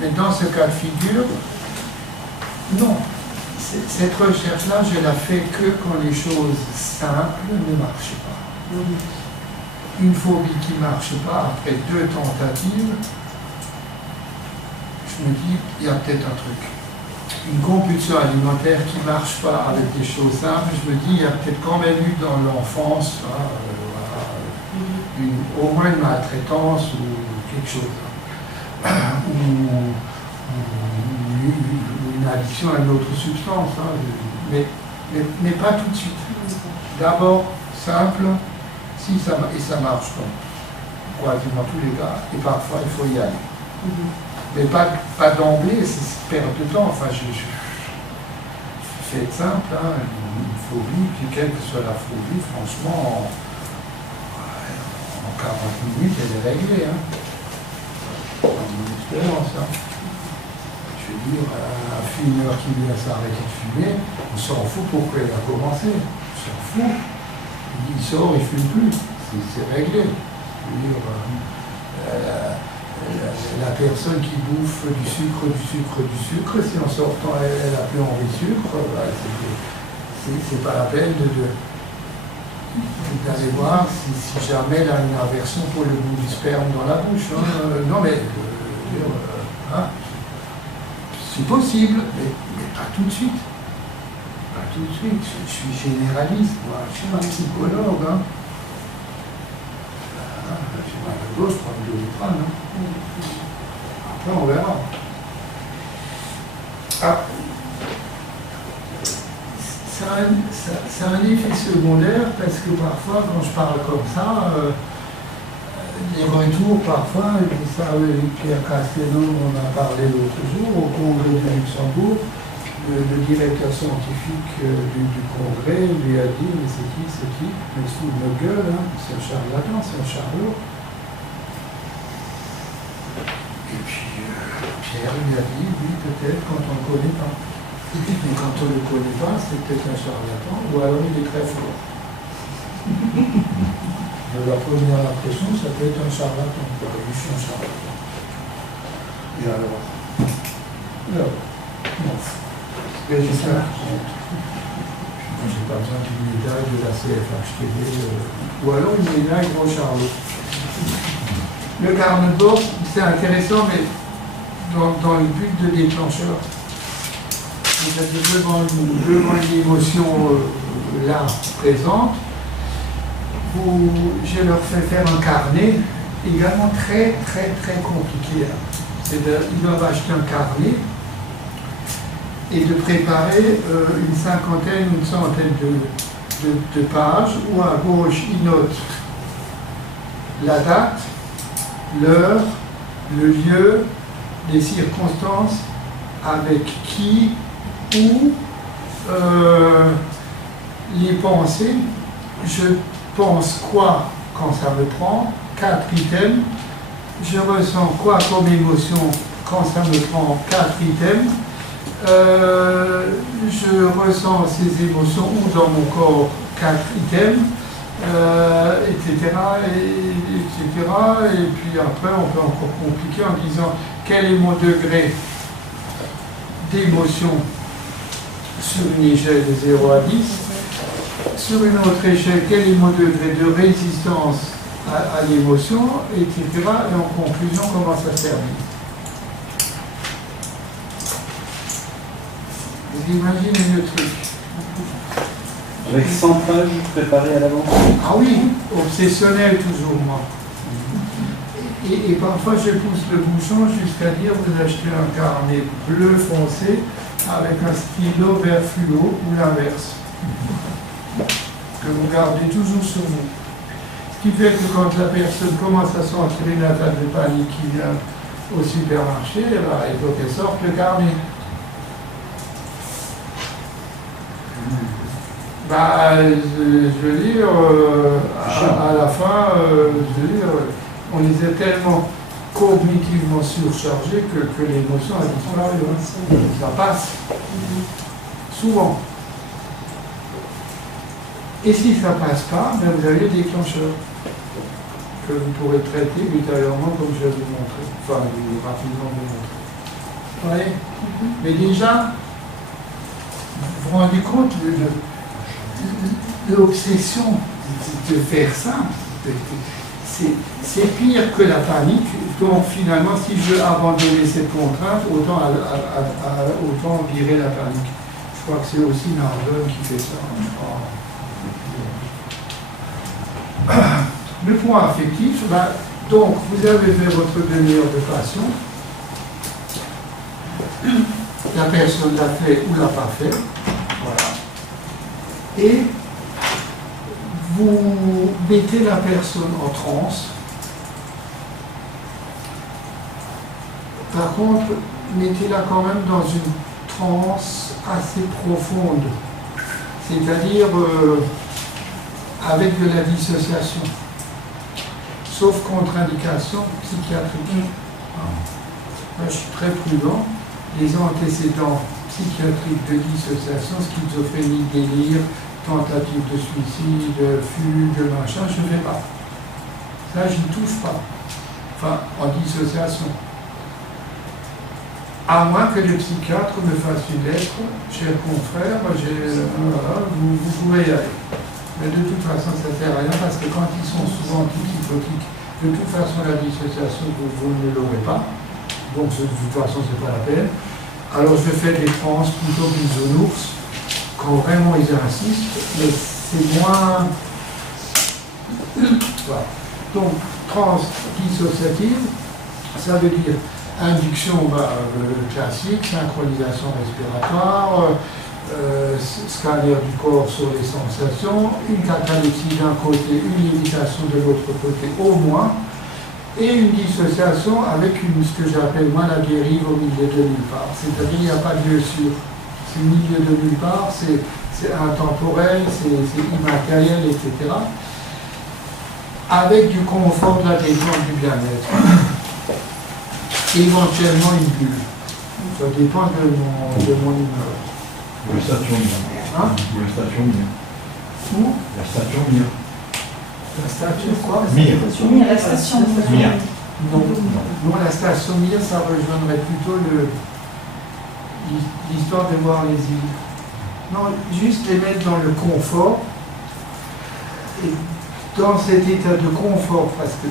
Mais dans ce cas de figure, non. Cette recherche-là, je la fais que quand les choses simples ne marchent pas. Une phobie qui ne marche pas, après 2 tentatives, je me dis, il y a peut-être un truc. Une compulsion alimentaire qui ne marche pas avec des choses simples, je me dis, il y a peut-être quand même eu dans l'enfance au moins une maltraitance ou quelque chose. Ou une addiction à une autre substance, mais pas tout de suite. D'abord, simple, si ça, et ça marche pas. Quasiment tous les cas, et parfois il faut y aller. Mais pas d'emblée, c'est perdre de temps. Enfin, je fais simple, une phobie, puis quelle que soit la phobie, franchement, en 40 minutes, elle est réglée. Dans mon expérience. dire, un fumeur qui vient s'arrêter de fumer, on s'en fout pourquoi il a commencé. On s'en fout. Il sort, il ne fume plus. C'est réglé. Je veux dire, la personne qui bouffe du sucre, si en sortant elle n'a plus envie de sucre, c'est pas la peine d'aller voir si jamais elle a une aversion pour le goût du sperme dans la bouche. Hein. Non mais, hein, c'est possible, mais pas tout de suite. Pas tout de suite. Je suis généraliste, moi. Je suis un psychologue. Hein. J'ai mal à gauche, je prends le Doliprane. Hein. Après, on verra. Ah. Ça a un effet secondaire parce que parfois, quand je parle comme ça, les retours, parfois, et ça, Pierre Castello, on a parlé l'autre jour, au congrès de Luxembourg, le directeur scientifique du congrès lui a dit, mais c'est qui ce type? Mais sous nos gueules, hein, c'est un charlatan, c'est un charlot. Et puis, Pierre lui a dit, oui, peut-être quand on ne connaît pas. Mais quand on ne le connaît pas, c'est peut-être un charlatan, ou alors il est très fort. La première impression, ça peut être un charlatan. Je suis un charlatan. Et alors non. J'ai pas besoin d'une médaille de la CFHTV, ou alors une médaille gros charlot. Le carnivore, c'est intéressant, mais dans le but de déclencheur. Vous êtes devant une émotion là présente, je leur fais faire un carnet, également très compliqué. Ils doivent acheter un carnet et de préparer une cinquantaine, une centaine de pages, où à gauche ils notent la date, l'heure, le lieu, les circonstances, avec qui, où, les pensées, je pense quoi quand ça me prend, 4 items, je ressens quoi comme émotion quand ça me prend, 4 items, je ressens ces émotions où dans mon corps, 4 items, etc., etc. Et puis après, on peut encore compliquer en disant quel est mon degré d'émotion sur une échelle de 0 à 10. Sur une autre échelle, quel est mon degré de résistance à l'émotion, etc. Et en conclusion, comment ça se termine. Vous imaginez le truc. Avec 100 pages préparées à l'avance. Ah oui, obsessionnel toujours, moi. Et parfois je pousse le bouchon jusqu'à dire vous achetez un carnet bleu foncé avec un stylo vert fluo ou l'inverse. Que vous gardez toujours sur vous. Ce qui fait que quand la personne commence à sentir une attaque de panique qui vient au supermarché, il faut qu'elle sorte le carnet. Je veux dire, à la fin, je veux dire, on est tellement cognitivement surchargé que l'émotion a disparu. Ça passe. Souvent. Et si ça ne passe pas, ben vous avez le déclencheur que vous pourrez traiter ultérieurement comme je vais vous montrer. Enfin, rapidement vous montrer. Ouais. Mais déjà, vous vous rendez compte de l'obsession de faire ça. C'est pire que la panique. Donc finalement, si je veux abandonner cette contrainte, autant virer la panique. Je crois que c'est aussi Nardone qui fait ça. Le point affectif, donc vous avez fait votre demi-heure de passion. La personne l'a fait ou l'a pas fait. Voilà. Et vous mettez la personne en transe. Par contre, mettez-la quand même dans une transe assez profonde, c'est-à-dire avec de la dissociation, sauf contre-indication psychiatrique. Là, je suis très prudent. les antécédents psychiatriques de dissociation, schizophrénie, délire, tentative de suicide, fugue, machin, je ne fais pas. Ça, j'y touche pas. Enfin, en dissociation. À moins que le psychiatre me fasse une lettre, cher confrère, vous pouvez y aller. Mais de toute façon, ça ne sert à rien parce que quand ils sont souvent antipsychotiques, de toute façon, la dissociation, vous ne l'aurez pas. Donc, de toute façon, ce n'est pas la peine. Alors, je fais des trans plutôt qu'une zone ours, quand vraiment ils insistent, mais c'est moins. Voilà. Donc, trans dissociative, ça veut dire induction classique, synchronisation respiratoire, scanner du corps sur les sensations, une catalepsie d'un côté, une lévitation de l'autre côté au moins, et une dissociation avec ce que j'appelle moi la dérive au milieu de nulle part. C'est-à-dire qu'il n'y a pas de lieu sûr. C'est le milieu de nulle part, c'est intemporel, c'est immatériel, etc. Avec du confort, de la détente, du bien-être. Éventuellement une bulle. Ça dépend de mon humeur. La station Mir. Hein? La station Mir. Où? La station Mir. La station quoi? Mir. La station Mir. Non, la station Mir, ça rejoindrait plutôt l'histoire de voir les îles. Non, juste les mettre dans le confort. Et dans cet état de confort, parce que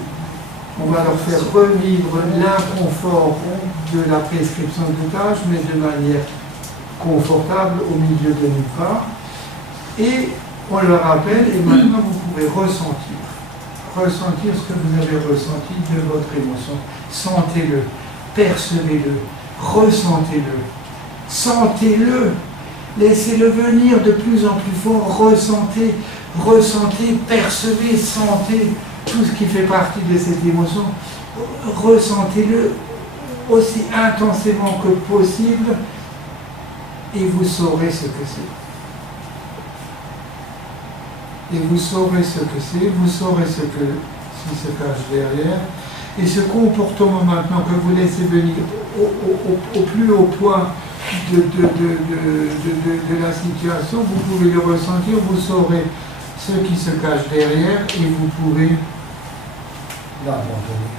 on va leur faire revivre l'inconfort de la prescription de tâches, mais de manière confortable au milieu de nulle part. Et on leur rappelle, et maintenant vous pouvez ressentir ce que vous avez ressenti de votre émotion. Sentez-le, percevez-le, ressentez-le, sentez-le, laissez-le venir de plus en plus fort, ressentez, percevez, sentez tout ce qui fait partie de cette émotion, ressentez-le aussi intensément que possible et vous saurez ce que c'est. Et vous saurez ce que c'est, vous saurez ce qui se cache derrière. Et ce comportement maintenant que vous laissez venir au plus haut point de la situation, vous pouvez le ressentir, vous saurez ce qui se cache derrière et vous pourrez l'abandonner.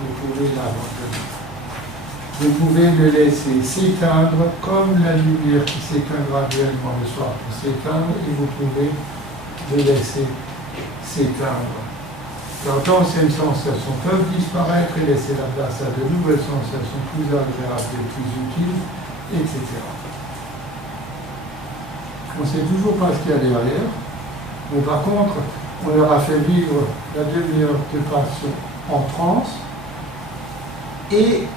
Vous pouvez l'abandonner. Vous pouvez le laisser s'éteindre comme la lumière qui s'éteint graduellement le soir pour s'éteindre et vous pouvez le laisser s'éteindre. D'anciennes sensations peuvent disparaître et laisser la place à de nouvelles sensations plus agréables et plus utiles, etc. On ne sait toujours pas ce qu'il y a derrière, mais par contre, on leur a fait vivre la demi-heure de passion en transe, et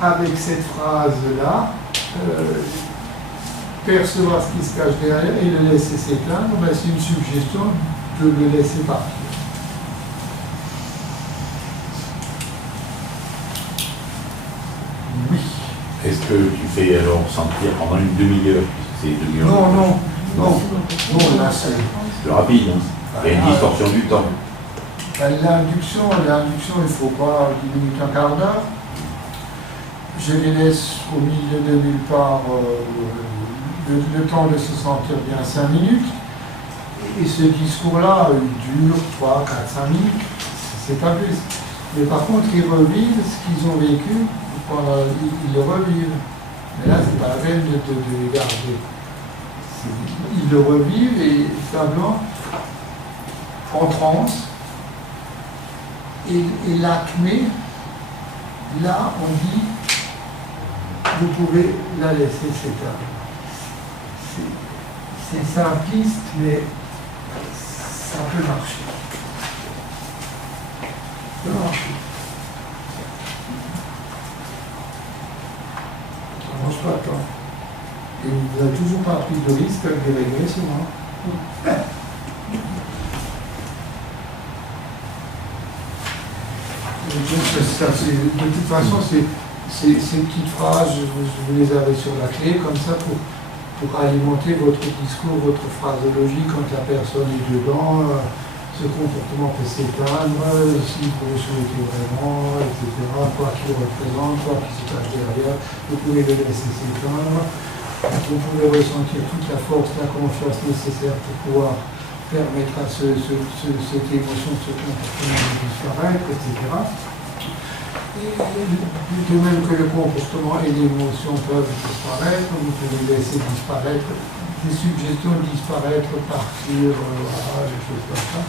avec cette phrase-là, percevoir ce qui se cache derrière et le laisser s'éteindre, ben c'est une suggestion de le laisser partir. Oui. Est-ce que tu fais alors sentir pendant une demi-heure, puisque c'est une demi-heure? Non, là c'est... C'est rapide, hein. Il y a une distorsion du temps. L'induction, il ne faut pas 10 minutes, un quart d'heure. Je les laisse au milieu de nulle part le temps de se sentir bien 5 minutes. Et ce discours-là, il dure 3, 4, 5 minutes. C'est pas plus. Mais par contre, ils revivent ce qu'ils ont vécu, ils le revivent. Mais là, c'est pas la peine de les garder. Ils le revivent et simplement en transe. Et l'acmé, là, on dit, vous pouvez la laisser s'éteindre. C'est simpliste, mais ça peut marcher. Ça peut marcher. Ça ne mange pas tant. Et vous n'avez toujours pas pris de risque avec des régressions. Hein. De toute façon, ces petites phrases, vous les avez sur la clé, comme ça, pour alimenter votre discours, votre phraseologie quand la personne est dedans. ce comportement peut s'éteindre si vous le souhaitez vraiment, etc. Quoi qu'il représente, quoi qui se cache derrière, vous pouvez le laisser s'éteindre. Vous pouvez ressentir toute la force, la confiance nécessaire pour pouvoir permettre à cette émotion, ce comportement de disparaître, etc. Et de même que le comportement et l'émotion peuvent disparaître, vous pouvez laisser disparaître des suggestions, disparaître, partir, voilà, des choses comme ça.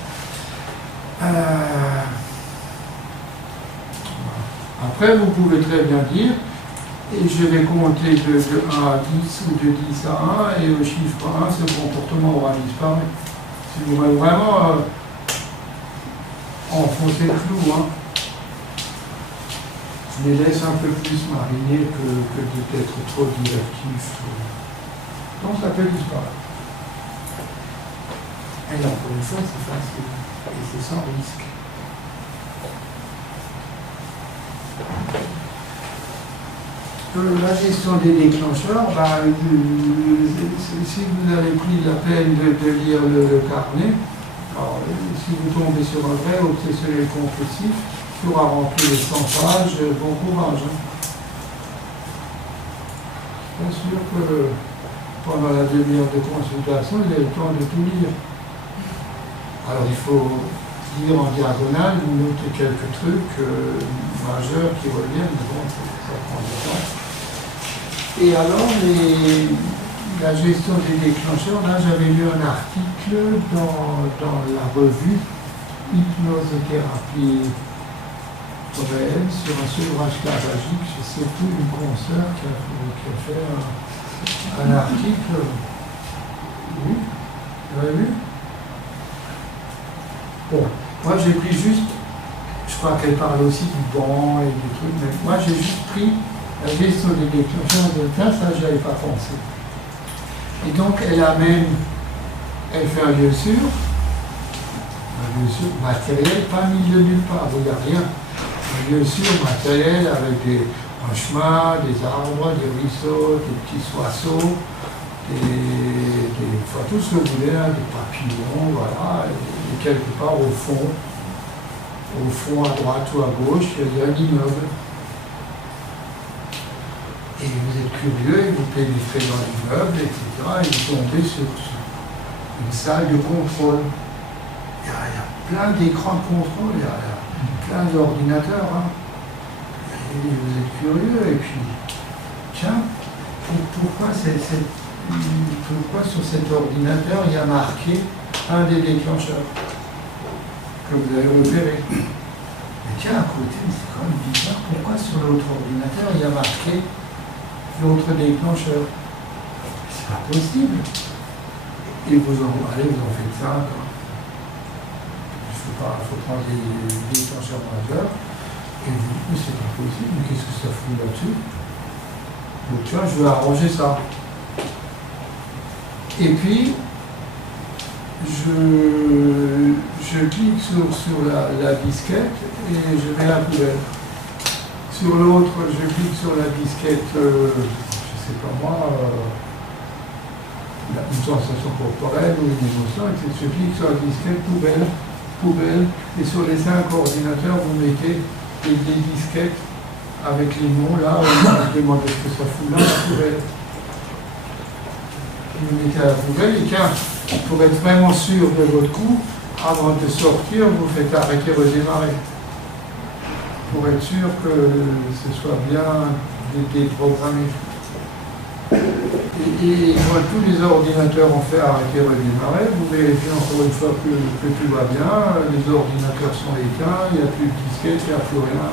Après, vous pouvez très bien dire, et je vais compter de 1 à 10 ou de 10 à 1, et au chiffre 1, ce comportement aura disparu. Si vous voulez vraiment enfoncer le clou, hein. Je les laisse un peu plus mariner que d'être trop directif. Donc ça peut disparaître. Et encore une fois, c'est facile. Et c'est sans risque. La gestion des déclencheurs, si vous avez pris la peine de lire le carnet, alors, si vous tombez sur un vrai obsessionnel compulsif, qui aura rempli les 100 pages, bon courage. Bien sûr que pendant la demi-heure de consultation, vous avez le temps de tout lire. Alors il faut lire en diagonale, noter quelques trucs majeurs qui reviennent, mais bon, ça prend du temps. Et alors, la gestion des déclencheurs, là j'avais lu un article dans la revue Hypnosothérapie réelle sur un sevrage clavagique. Je sais plus, une consoeur qui a fait un article. Oui, vous avez vu? Bon, moi j'ai pris juste, je crois qu'elle parle aussi du banc et des trucs, mais moi j'ai juste pris la gestion des déclencheurs de ça je n'avais pas pensé. Et donc elle fait un lieu sûr matériel, pas mis de nulle part, il n'y a rien. Un lieu sûr matériel avec un chemin, des arbres, des ruisseaux, des petits soissons, enfin, tout ce que vous voulez, hein, des papillons, voilà, et quelque part au fond, à droite ou à gauche, il y a un immeuble. Et vous êtes curieux, et vous pénétrez dans l'immeuble, etc., et vous tombez sur une salle de contrôle. Il y a plein d'écrans de contrôle, il y a plein d'ordinateurs. Hein. Et vous êtes curieux, et puis, tiens, pourquoi sur cet ordinateur il y a marqué un des déclencheurs que vous avez repéré? Mais tiens, à côté, c'est quand même bizarre, pourquoi sur l'autre ordinateur il y a marqué l'autre déclencheur? C'est pas possible. Et vous en faites ça. Il faut prendre des déclencheurs majeurs. Et vous dites, mais c'est pas possible, mais qu'est-ce que ça fout là-dessus? Donc tu vois, je vais arranger ça. Et puis, je clique sur la disquette et je mets la poubelle. Sur l'autre, je clique sur la disquette, je ne sais pas moi, une sensation corporelle ou une émotion, et je clique sur la disquette poubelle, et sur les 5 ordinateurs, vous mettez des disquettes avec les noms là, on vous demande ce que ça fout là, la poubelle. Vous mettez à la poubelle, et tiens, pour être vraiment sûr de votre coup, avant de sortir, vous faites arrêter, redémarrer. Pour être sûr que ce soit bien déprogrammé. Et quand tous les ordinateurs ont fait arrêter, redémarrer, vous vérifiez encore une fois que tout va bien, les ordinateurs sont éteints, il n'y a plus de disquette, il n'y a plus rien,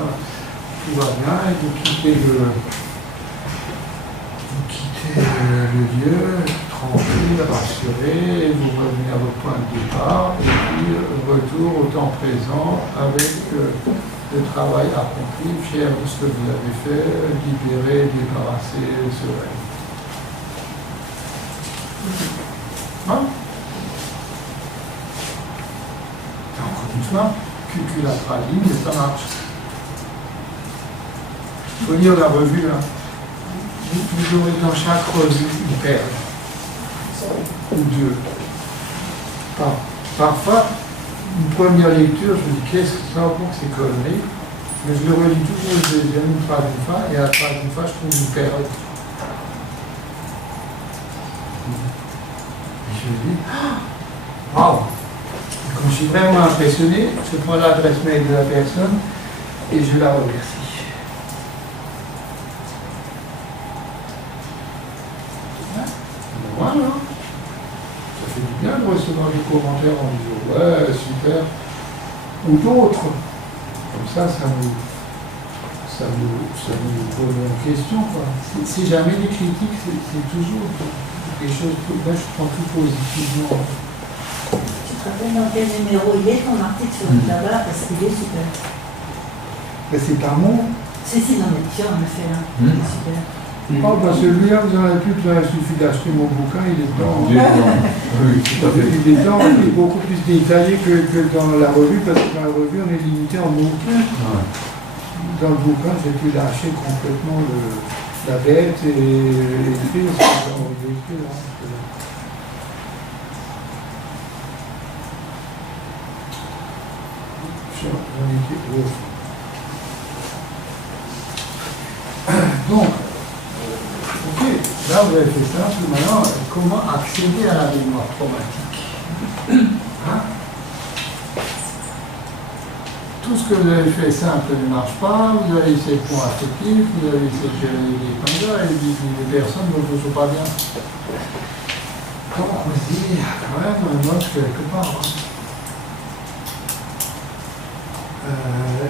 tout va bien, et vous quittez le lieu, tranquille, rassuré, et vous revenez à votre point de départ, et puis retour au temps présent avec le travail accompli, fier de ce que vous avez fait, libéré, débarrassé, serein. Hein? Encore une fois, cuculapraline, mais ça marche. Il faut lire la revue là. Vous aurez dans chaque revue une perle. Ou deux. Parfois, une première lecture, je me dis qu'est-ce que ça pour ces conneries, mais je le relis toujours une deuxième, une troisième fois, et à la troisième fois, je trouve une perle. Et je me dis, waouh! Quand je suis vraiment impressionné, je prends l'adresse mail de la personne et je la remercie. Voilà. Ça fait du bien de recevoir des commentaires en disant ouais, super. Ou d'autres. Comme ça nous remet en question. C'est jamais des critiques, c'est toujours des choses. Là, je prends tout positivement. Tu te rappelles dans quel numéro il est ton article sur le tabac parce qu'il est super. Mais c'est pas mon. Si, non, mais tiens, on le fait là. Il est super. Oh, bah celui-là, vous en avez plus, il suffit d'acheter mon bouquin, il est dedans. Oui, tout à fait. Il est dedans, il est beaucoup plus détaillé que dans la revue, parce que dans la revue, on est limité en mots. Ouais. Dans le bouquin, j'ai pu lâcher complètement la bête et l'écrit, parce que dans le véhicule, donc, ok, là vous avez fait ça, maintenant, comment accéder à la mémoire traumatique? Hein? Tout ce que vous avez fait simple ne marche pas, vous avez essayé le point affectif, vous avez essayé de gérer les candidats et les personnes ne vous sont pas bien. Comment on se dit, il y a quand même un moche quelque part. Hein.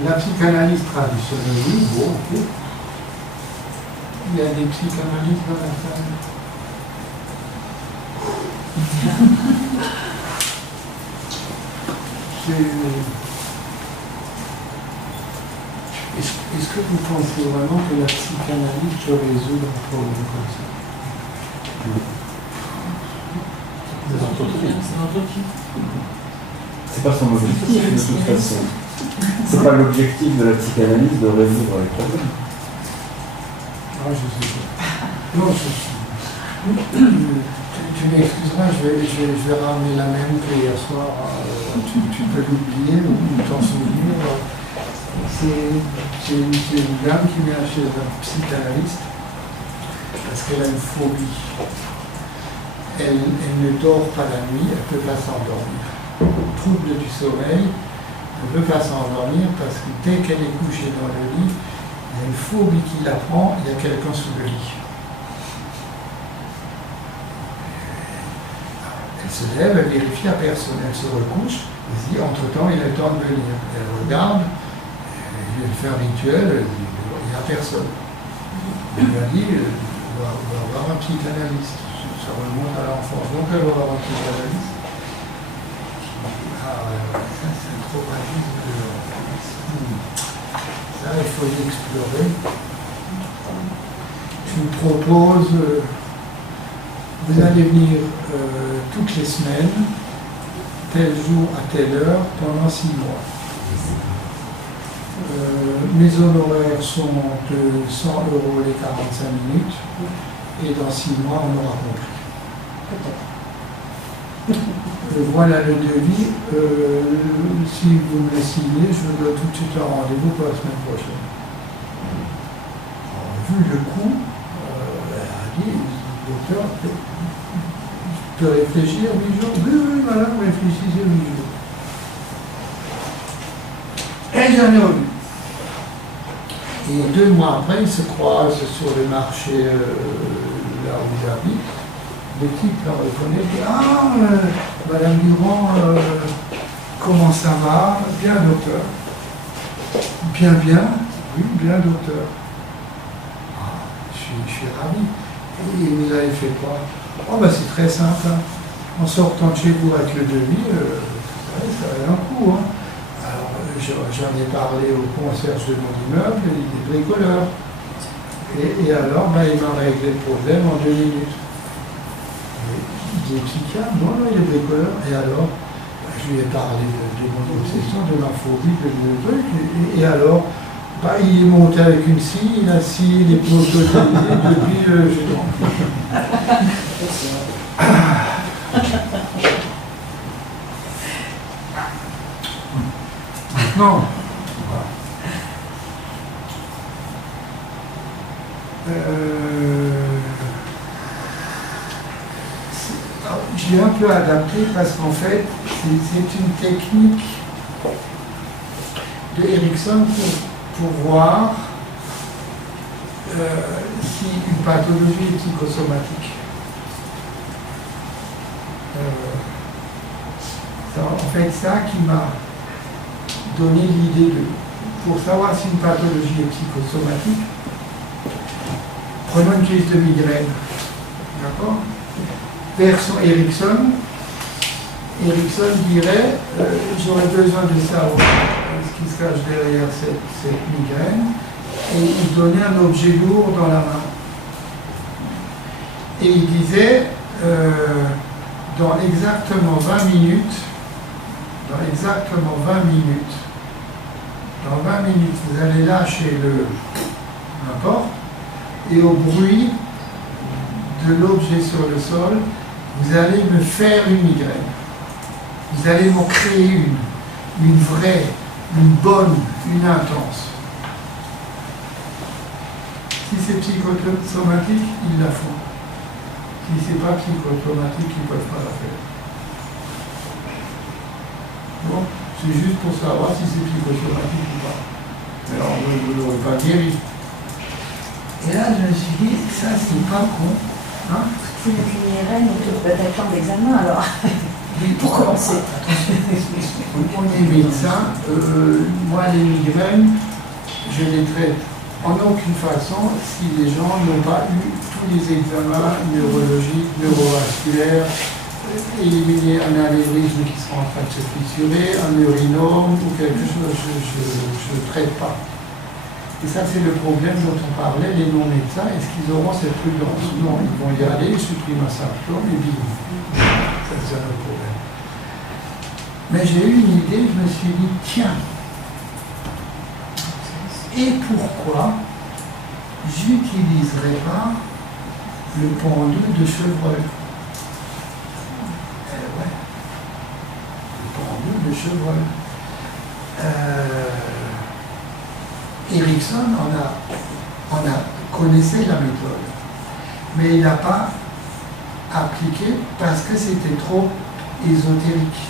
La psychanalyse traditionnelle, oui, bon, ok. Il y a des psychanalystes dans la salle. Est-ce que vous pensez vraiment que la psychanalyse peut résoudre un problème comme ça? C'est pas son objectif de toute façon. C'est pas l'objectif de la psychanalyse de résoudre les problèmes. Ah, je sais pas. Non, tu m'excuseras, je vais ramener la même que hier soir. Tu peux l'oublier ou t'en souvenir. C'est une dame qui vient chez un psychanalyste parce qu'elle a une phobie. Elle ne dort pas la nuit, elle ne peut pas s'endormir. Trouble du sommeil, elle ne peut pas s'endormir parce que dès qu'elle est couchée dans le lit, il y a une phobie qui la prend, il y a quelqu'un sous le lit. Elle se lève, elle vérifie à personne, elle se recouche, elle se dit entre-temps il est temps de venir. Elle regarde, elle vient faire un rituel, elle dit il n'y a personne. Elle lui a dit on va avoir un psychanalyste, ça remonte à l'enfance, donc elle va avoir un psychanalyste. Ah ouais, ça c'est un traumatisme de l'enfance. Là, il faut l'explorer. Je vous propose, vous allez venir toutes les semaines, tel jour à telle heure, pendant 6 mois. Mes honoraires sont de 100 € les 45 minutes, et dans 6 mois, on aura compris. Voilà le devis. Si vous me le signez, je vous donne tout de suite un rendez-vous pour la semaine prochaine. Alors, vu le coup, elle a dit, docteur, je peux réfléchir 8 jours? Oui, madame, réfléchissez 8 jours. Et j'en ai revu. Et 2 mois après, ils se croisent sur le marché là où j'habite. Le type la reconnaît, dit ah, Madame Durand, comment ça va? Bien, docteur. Bien, oui, bien, docteur. Ah, je suis ravi. Et vous avez fait quoi? Oh, ben c'est très simple. Hein. En sortant de chez vous avec le devis, ça avait un coup. Hein. Alors, j'en ai parlé au concierge de mon immeuble, il est bricoleur. Et alors, ben, il m'a réglé le problème en 2 minutes. Il est psychiatre, non, il est bricoleur. Et alors, je lui ai parlé de mon obsession, de ma phobie, de truc. Et alors, il est monté avec une scie, il a scié les poches de depuis j'ai dormi. Maintenant, j'ai un peu adapté parce qu'en fait, c'est une technique de Erickson pour voir si une pathologie est psychosomatique. C'est en fait ça qui m'a donné l'idée pour savoir si une pathologie est psychosomatique, prenons une crise de migraine. D'accord? Version Erickson dirait j'aurais besoin de savoir ce qui se cache derrière cette migraine, et il donnait un objet lourd dans la main. Et il disait dans exactement 20 minutes, vous allez lâcher n'importe, et au bruit de l'objet sur le sol, vous allez me faire une migraine. Vous allez m'en créer une vraie, une bonne, une intense. Si c'est psychosomatique, ils la font. Si c'est pas psychosomatique, ils ne peuvent pas la faire. Bon, c'est juste pour savoir si c'est psychosomatique ou pas. Alors, on ne l'aurait pas guéri. Et là, je me suis dit, ça, c'est pas con. Hein? C'est une migraine, donc tu peux être en d'examen alors. Pour commencer. On est médecin. Moi, les migraines, je les traite en aucune façon si les gens n'ont pas eu tous les examens neurologiques, neurovasculaires, éliminer un anévrisme qui sera en train de se fissurer, un urinome ou quelque chose, je ne traite pas. Et ça, c'est le problème dont on parlait, les non-médecins. Est-ce qu'ils auront cette prudence? Non, ils vont y aller, ils suppriment un symptôme et bim. Ça, c'est un autre problème. Mais j'ai eu une idée, je me suis dit, tiens, et pourquoi j'utiliserais pas le pendule de chevreuil? Ouais, le pendule de chevreuil. Erickson connaissait la méthode, mais il n'a pas appliqué parce que c'était trop ésotérique.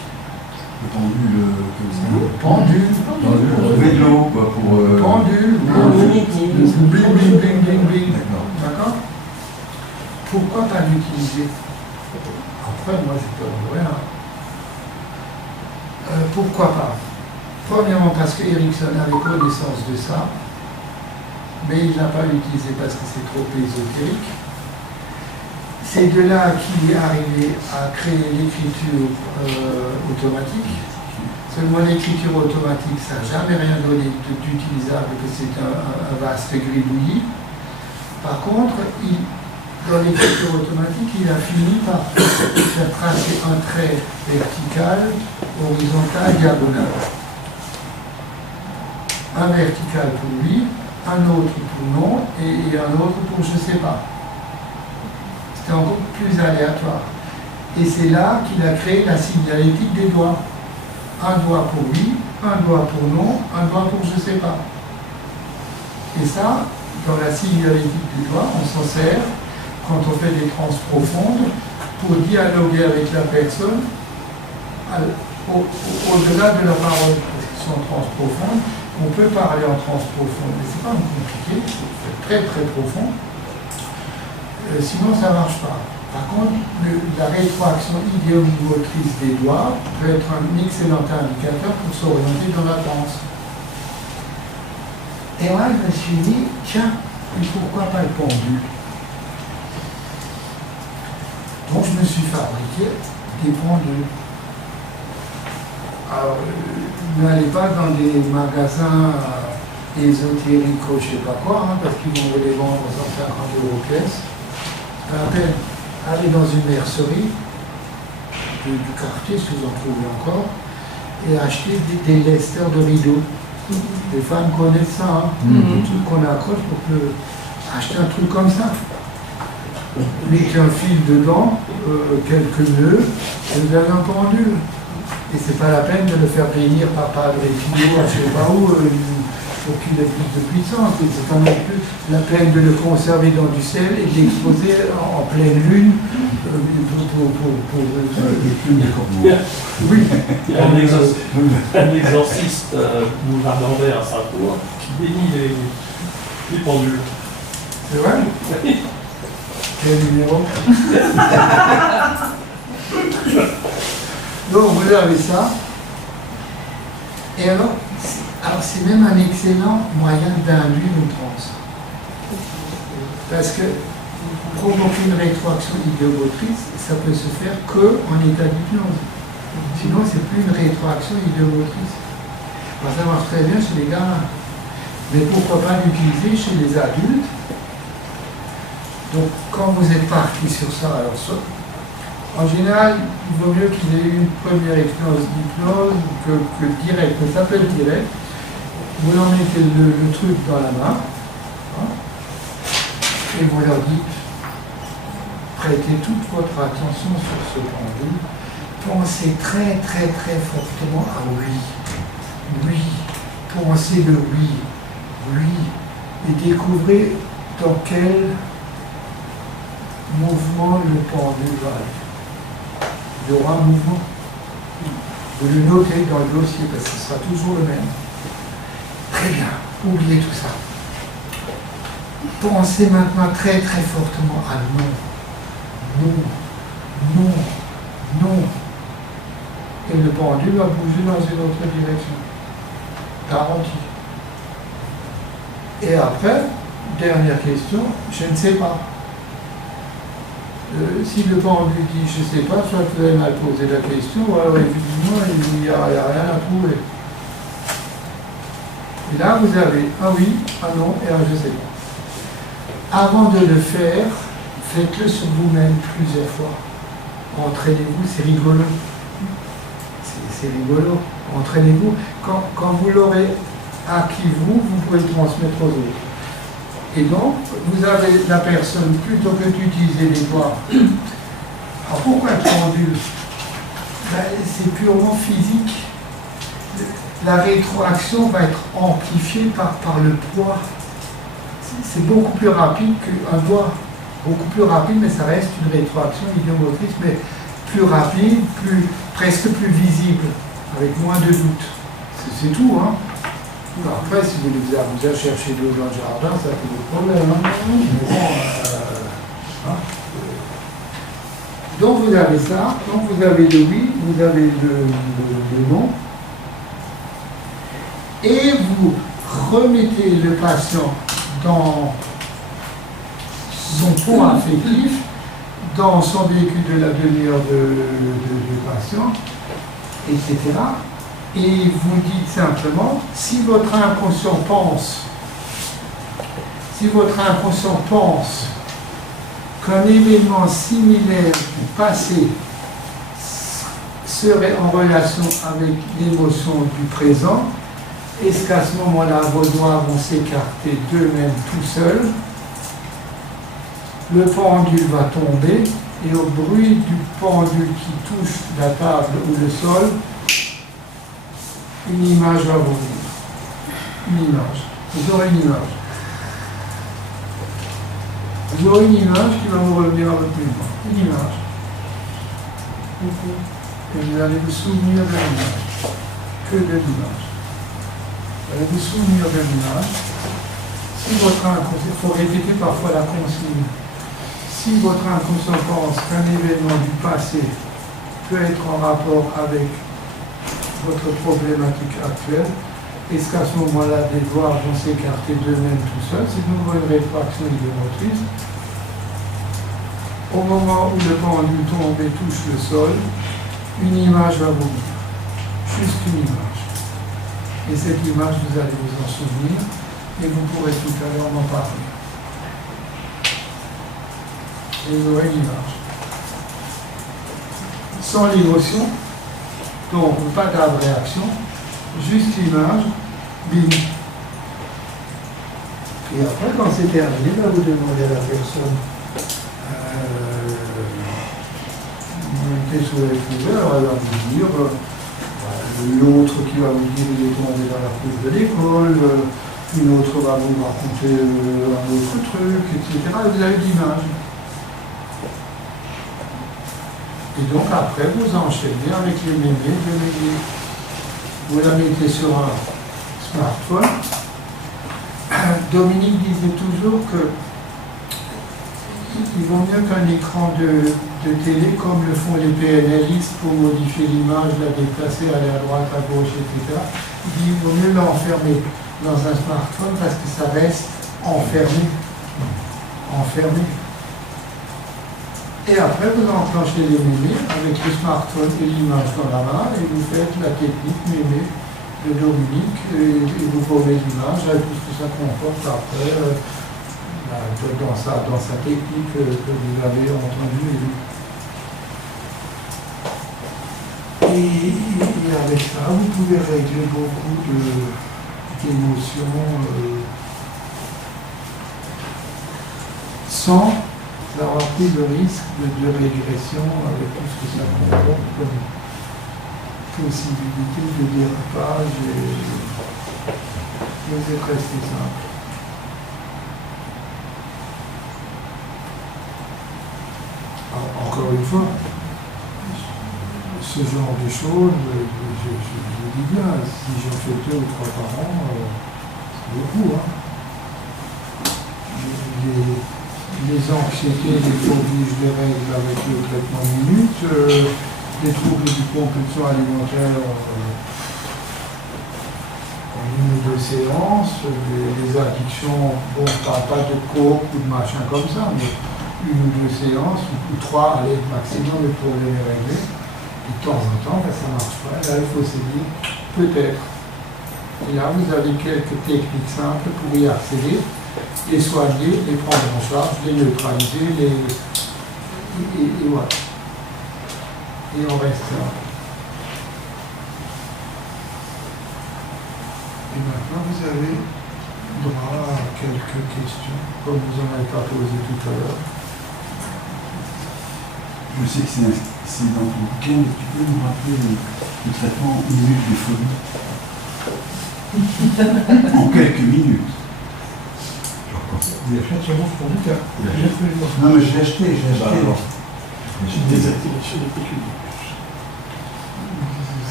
Le pendule comme ça. Pendule. Pour trouver de l'eau, quoi, pour. Pendule. Bling, bling, bling, bling, bling. D'accord. Pourquoi pas l'utiliser? Après, moi, je peux rien. Pourquoi pas? Premièrement, parce que Erickson avait connaissance de ça, mais il ne l'a pas utilisé parce que c'est trop ésotérique. C'est de là qu'il est arrivé à créer l'écriture automatique. Seulement l'écriture automatique, ça n'a jamais rien donné d'utilisable, que c'est un vaste gribouillis. Par contre, dans l'écriture automatique, il a fini par faire tracer un trait vertical, horizontal, diagonal. Un vertical pour lui, un autre pour non, et un autre pour je ne sais pas. C'était encore plus aléatoire. Et c'est là qu'il a créé la signalétique des doigts. Un doigt pour oui, un doigt pour non, un doigt pour je ne sais pas. Et ça, dans la signalétique du doigt, on s'en sert quand on fait des trans profondes pour dialoguer avec la personne au-delà de la parole, parce qu'ils sont en trans profonde. On peut parler en trans profonde, mais c'est pas compliqué, c'est très très profond. Sinon, ça ne marche pas. Par contre, la rétroaction idéomotrice des doigts peut être un excellent indicateur pour s'orienter dans la danse. Et moi, je me suis dit, tiens, et pourquoi pas le pendule? Donc, je me suis fabriqué des pendules. Alors, n'allez pas dans des magasins ésotériques ou je ne sais pas quoi, hein, parce qu'ils vont les vendre 150 € pièce. Pas la peine. Allez dans une mercerie du quartier, si vous en trouvez encore, et achetez des lesters de rideaux. Les femmes connaissent ça, hein, des trucs qu'on accroche pour acheter un truc comme ça. Mettez un fil dedans, quelques nœuds, et vous avez un pendule. Et c'est pas la peine de le faire bénir par Padre Pio, je ne sais pas où, pour qu'il ait plus de puissance. Et c'est pas non plus la peine de le conserver dans du sel et de l'exposer en pleine lune Oui, il y a un exorciste boulevard d'Anvers à Saint-Ouen qui bénit les pendules. C'est vrai? Oui. Quel numéro? Donc vous avez ça. Et alors c'est même un excellent moyen d'induire une transe. Parce que provoquer une rétroaction idéomotrice, ça peut se faire qu'en état d'hypnose. Sinon, c'est plus une rétroaction idéomotrice. Alors, ça marche très bien chez les gamins. Mais pourquoi pas l'utiliser chez les adultes? Donc, quand vous êtes parti sur ça, alors ça, en général, il vaut mieux qu'il ait eu une première expérience d'hypnose que direct. Mais ça peut être direct. Vous leur mettez le truc dans la main, hein, et vous leur dites, prêtez toute votre attention sur ce pendule, pensez très très très fortement à oui, oui, pensez le oui, oui, et découvrez dans quel mouvement le pendule va aller. Il y aura un mouvement. Vous le notez dans le dossier parce que ce sera toujours le même. Très bien, oubliez tout ça. Pensez maintenant très très fortement à non, non, non, non. Et le pendule va bouger dans une autre direction. Garanti. Et après, dernière question, je ne sais pas. Si le pendule dit je ne sais pas, soit vous avez mal posé la question, ou alors évidemment il n'y a rien à trouver. Et là vous avez un oui, un non et un je ne sais pas. Avant de le faire, faites-le sur vous-même plusieurs fois. Entraînez-vous, c'est rigolo. C'est rigolo. Entraînez-vous. Quand vous l'aurez acquis vous pouvez le transmettre aux autres. Et donc, vous avez la personne, plutôt que d'utiliser les doigts. Alors pourquoi le pendule? Ben, c'est purement physique. La rétroaction va être amplifiée par le poids. C'est beaucoup plus rapide qu'un doigt. Beaucoup plus rapide, mais ça reste une rétroaction idéomotrice, mais plus rapide, presque plus visible, avec moins de doute. C'est tout, hein. Après, si vous voulez vous chercher de l'eau dans le jardin, ça fait des problèmes. Hein. Mais bon, hein. Donc vous avez ça, donc vous avez le oui, vous avez le non, et vous remettez le patient dans son pont affectif, dans son véhicule de la demi-heure de patient, etc. Et vous dites simplement, si votre inconscient pense qu'un événement similaire du passé serait en relation avec l'émotion du présent, est-ce qu'à ce moment-là, vos doigts vont s'écarter d'eux-mêmes tout seuls, le pendule va tomber, et au bruit du pendule qui touche la table ou le sol, une image va vous venir. Une image. Vous aurez une image. Vous aurez une image qui va vous revenir à votre mémoire. Une image. Et vous allez vous souvenir de l'image. Que de l'image. Vous allez vous souvenir de l'image. Si votre inconscient, il faut répéter parfois la consigne. Si votre inconscient pense qu'un événement du passé peut être en rapport avec votre problématique actuelle, est-ce qu'à ce moment-là, des doigts vont s'écarter d'eux-mêmes tout seuls? C'est de nouveau une rétroaction idéomotrice. Au moment où le pendule tombe et touche le sol, une image va vous venir. Juste une image. Et cette image, vous allez vous en souvenir et vous pourrez tout à l'heure m'en parler. Et vous aurez une image. Sans l'émotion, donc pas d'abréaction, juste l'image, bim. Et après, quand c'est terminé, ben, vous demandez à la personne vous mettez sous les couverts, alors elle va vous dire l'autre qui va vous dire il est tombé dans la cour de l'école, une autre va vous raconter un autre truc, etc. Et vous avez l'image. Et donc après, vous enchaînez avec les mémés de mémés. Vous la mettez sur un smartphone. Dominique disait toujours que il vaut mieux qu'un écran de télé, comme le font les PNListes pour modifier l'image, la déplacer, aller à droite, à gauche, etc. Il dit qu'il vaut mieux l'enfermer dans un smartphone parce que ça reste enfermé. Et après, vous enclenchez les mémés avec le smartphone et l'image dans la main et vous faites la technique mémé de Dominique et vous prenez l'image avec tout ce que ça comporte après dans sa technique que vous avez entendue. Et avec ça, vous pouvez régler beaucoup d'émotions sans avoir pris le risque de régression avec tout ce que ça comporte comme possibilité de dérapage et c'est resté simple. Alors, encore une fois, ce genre de choses, je vous dis bien, si j'en fais 2 ou 3 par an, c'est beaucoup. Hein. Les anxiétés, les phobies, je les règle avec le traitement minute. Les troubles du compulsion alimentaire en 1 ou 2 séances. Les addictions, bon, je ne parle pas de coke ou de machin comme ça, mais 1 ou 2 séances, ou 3, allez, maximum, le problème est réglé. Et de temps en temps, ben, ça ne marche pas. Là, il faut se dire, peut-être. Et là, vous avez quelques techniques simples pour y accéder. Les soigner, les prendre en charge, les neutraliser, et voilà. Et on reste là. Et maintenant, vous avez droit à quelques questions, comme vous en avez pas posé tout à l'heure. Je sais que c'est dans ton bouquin, mais tu peux nous rappeler le traitement minute de folie en quelques minutes. Il achète sûrement son bouquin. Non, mais je l'ai acheté. Une désactivation des pécules.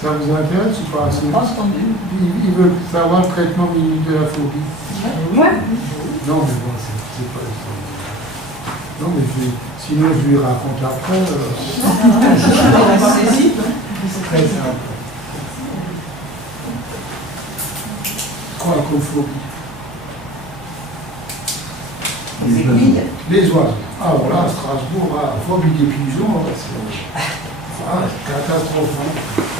Ça vous intéresse ou pas? Il veut savoir le traitement minute de la phobie. Ouais. Non, mais bon, c'est pas ça. Non, mais sinon je lui raconte après. C'est très simple. Coracophobie. Les oiseaux. Ah voilà, à Strasbourg, phobie des pigeons, c'est catastrophe.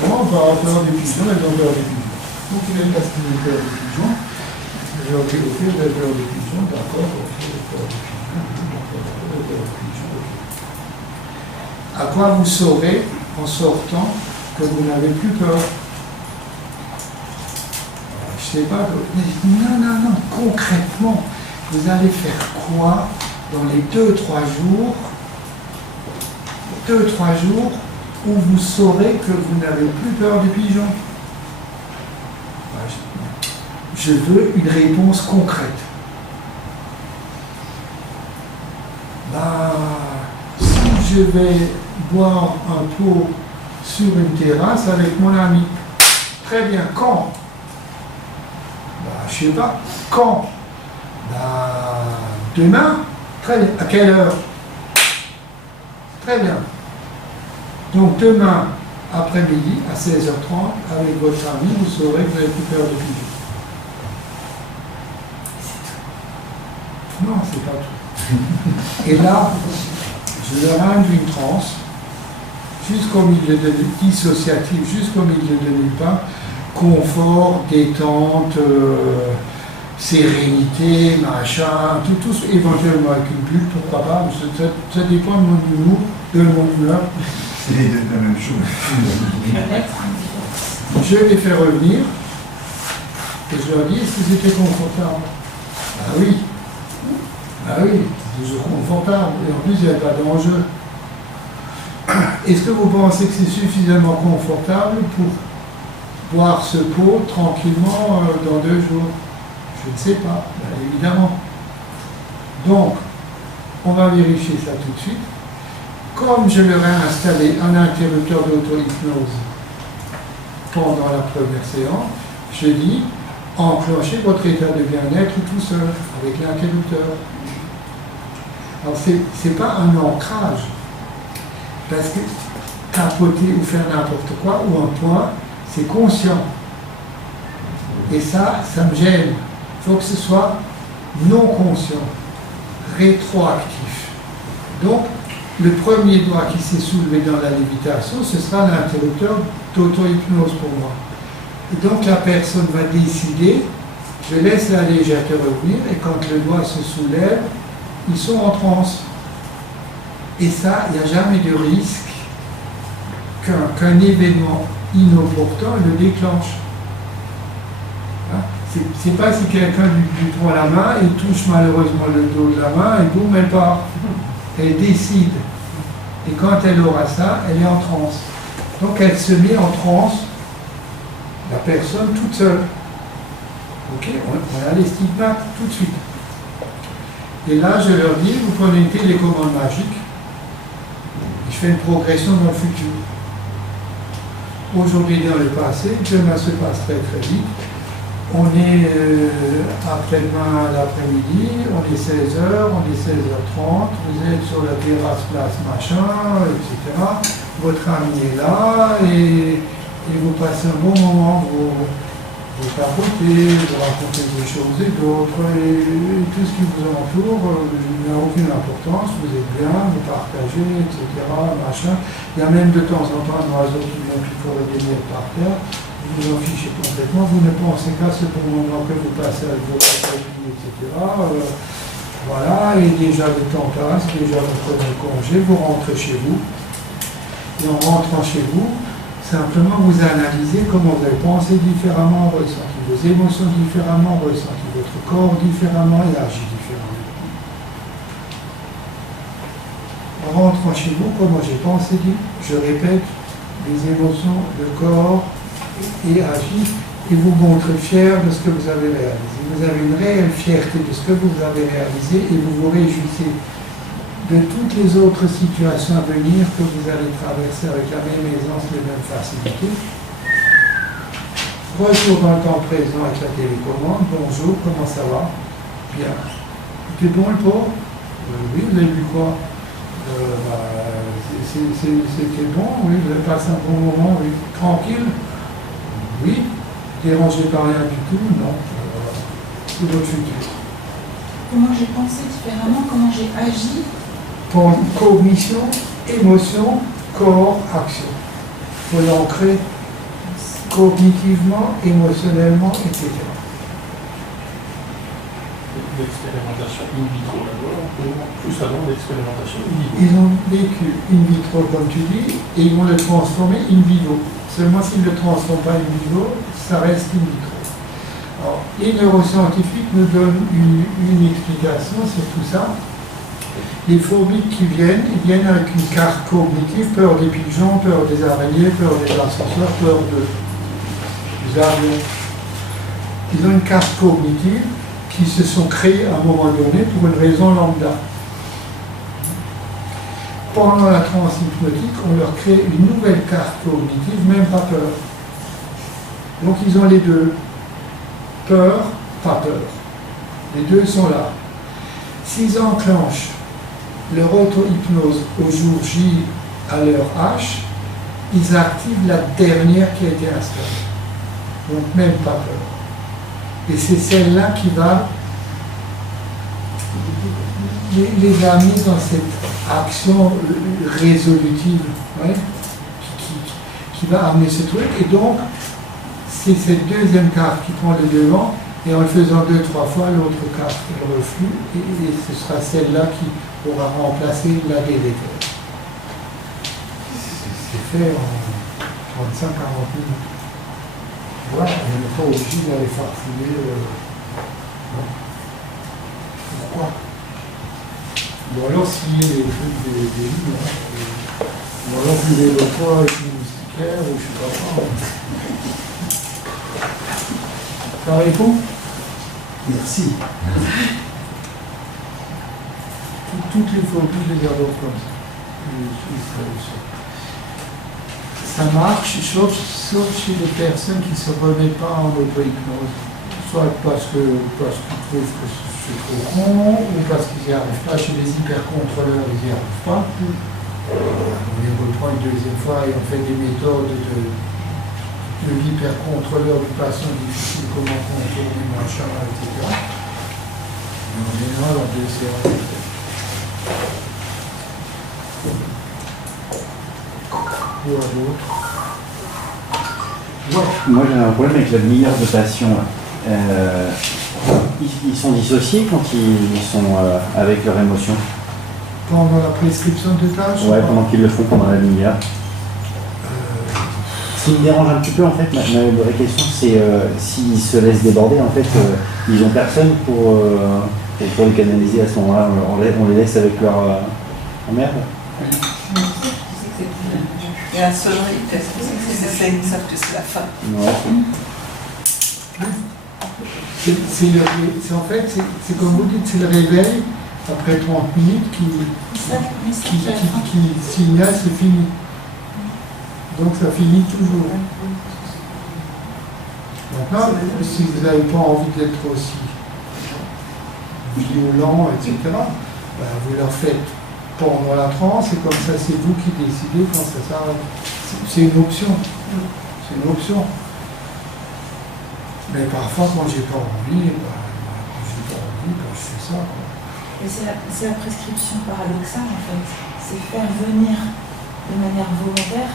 Comment on va avoir peur des pigeons et on peur des pigeons? Donc il est parce qu'il a peur des pigeons. J'ai dit, ok, vous avez peur des pigeons, d'accord, ok, peur des pigeons, ok. À quoi vous saurez en sortant que vous n'avez plus peur? Je ne sais pas, non, concrètement. Vous allez faire quoi dans les 2-3 jours où vous saurez que vous n'avez plus peur des pigeons? Je veux une réponse concrète. Si je vais boire un pot sur une terrasse avec mon ami, très bien, quand? Je ne sais pas, quand? Demain, très bien. À quelle heure? Très bien. Donc demain après-midi, à 16h30, avec votre ami, vous saurez que vous n'avez plus peur de pigeons. C'est tout. Non, c'est pas tout. Et là, je leur induis une transe, jusqu'au milieu de dissociatif, jusqu'au milieu de nulle part, confort, détente, sérénité, machin, tout éventuellement avec une bulle, pourquoi pas, ça dépend de mon humour, de mon humeur. C'est les deux la même chose. Je les fais revenir et je leur dis, est-ce que c'était confortable? Ah oui, c'est toujours confortable, et en plus il n'y a pas d'enjeu. Est-ce que vous pensez que c'est suffisamment confortable pour boire ce pot tranquillement dans 2 jours? Je ne sais pas, bien évidemment. Donc, on va vérifier ça tout de suite. Comme je leur ai installé un interrupteur d'auto-hypnose pendant la première séance, je dis enclenchez votre état de bien-être tout seul avec l'interrupteur. Alors, ce n'est pas un ancrage, parce que capoter ou faire n'importe quoi, ou un point, c'est conscient. Et ça me gêne. Il faut que ce soit non conscient, rétroactif. Donc, le premier doigt qui s'est soulevé dans la lévitation, ce sera l'interrupteur d'auto-hypnose pour moi. Et donc, la personne va décider, je laisse la légèreté revenir, et quand le doigt se soulève, ils sont en transe. Et ça, il n'y a jamais de risque qu'un événement inopportun le déclenche. Hein? C'est pas si quelqu'un lui prend la main et touche malheureusement le dos de la main et boum, elle part. Elle décide. Et quand elle aura ça, elle est en transe. Donc elle se met en transe, la personne toute seule. Ok, on a les stigmates tout de suite. Et là, je leur dis, vous prenez une télécommande magique, et je fais une progression dans le futur. Aujourd'hui dans le passé, demain se passe très très vite. On est après-demain l'après-midi, on est 16h, on est 16h30, vous êtes sur la terrasse, place, machin, etc. Votre ami est là et vous passez un bon moment, vous papotez, vous racontez des choses et d'autres, et tout ce qui vous entoure n'a aucune importance, vous êtes bien, vous partagez, etc. Machin. Il y a même de temps en temps un oiseau qui vient picorer des miettes par terre. Vous vous en fichez complètement, vous ne pensez qu'à ce bon moment que vous passez avec vos amis, etc. Voilà, et déjà le temps passe, déjà vous prenez congé, vous rentrez chez vous, et en rentrant chez vous, simplement vous analysez comment vous avez pensé différemment, ressenti vos émotions différemment, ressenti votre corps différemment et agi différemment. En rentrant chez vous, comment j'ai pensé, je répète les émotions, le corps, et agit, et vous montrez fier de ce que vous avez réalisé. Vous avez une réelle fierté de ce que vous avez réalisé et vous vous réjouissez de toutes les autres situations à venir que vous allez traverser avec la même aisance, les mêmes facilités. Retour dans le temps présent avec la télécommande. Bonjour, comment ça va? Bien. C'était bon le pot? Oui, vous avez vu quoi? C'était bon, oui, vous avez passé un bon moment, oui. Tranquille? Oui, dérangé par rien du tout, non. C'est votre futur. Comment j'ai pensé différemment, comment j'ai agi? Cognition, émotion, corps, action. Il faut l'ancrer cognitivement, émotionnellement, etc. L'expérimentation in vitro d'abord, plus avant l'expérimentation in vivo. Ils ont vécu in vitro, comme tu dis, et ils vont le transformer in vivo. Seulement s'ils ne le transforment pas in vivo, ça reste in vitro. Alors, les neuroscientifiques nous donnent une explication sur tout ça. Les phobiques qui viennent, ils viennent avec une carte cognitive, peur des pigeons, peur des araignées, peur des ascenseurs, peur des avions. Ils ont une carte cognitive qui se sont créées à un moment donné pour une raison lambda. Pendant la transe hypnotique, on leur crée une nouvelle carte cognitive, même pas peur. Donc ils ont les deux. Peur, pas peur. Les deux sont là. S'ils enclenchent leur auto-hypnose au jour J à l'heure H, ils activent la dernière qui a été installée. Donc même pas peur. Et c'est celle-là qui va les amener dans cette action résolutive, ouais, qui va amener ce truc. Et donc, c'est cette deuxième carte qui prend le devant, et en le faisant 2-3 fois, l'autre carte elle reflue, et ce sera celle-là qui pourra remplacer la délétère. C'est fait en 35-40 minutes. Voilà, on n'est pas obligé d'aller farfouiller. Pourquoi? Bon, alors s'il y a des trucs des livres, ou alors vous voulez le poids avec une moustiquaire, ou je sais pas quoi. Ça répond? Merci. Toutes les erreurs comme ça. Ça marche, sauf chez les personnes qui ne se remettent pas en auto-hypnose. Soit parce qu'ils trouvent que c'est trop con, ou parce qu'ils n'y arrivent pas. Chez les hypercontrôleurs, ils n'y arrivent pas. On les reprend une deuxième fois et on fait des méthodes de l'hypercontrôleur du patient difficile, comment contourner, machin, etc. Mais en général, on peut essayer. Moi j'ai un problème avec la demi-heure de patients. Ils sont dissociés quand ils sont avec leur émotion. Pendant la prescription de tâches? Ouais, pendant qu'ils le font pendant la demi-heure. Ce qui me dérange un petit peu en fait, ma vraie question c'est s'ils se laissent déborder en fait, ils n'ont personne pour les canaliser à ce moment-là, on les laisse avec leur merde. Et la sonnerie, qu'est-ce que c'est? Ils savent que c'est la fin. En fait, c'est comme vous dites, c'est le réveil après 30 minutes qui signale c'est fini. Donc ça finit toujours. Maintenant, si vous n'avez pas envie d'être aussi violent, etc., vous leur faites pendant la transe, et comme ça c'est vous qui décidez quand ça s'arrête. C'est une option. C'est une option. Mais parfois quand j'ai pas envie, je fais ça. Et c'est la prescription paradoxale en fait. C'est faire venir de manière volontaire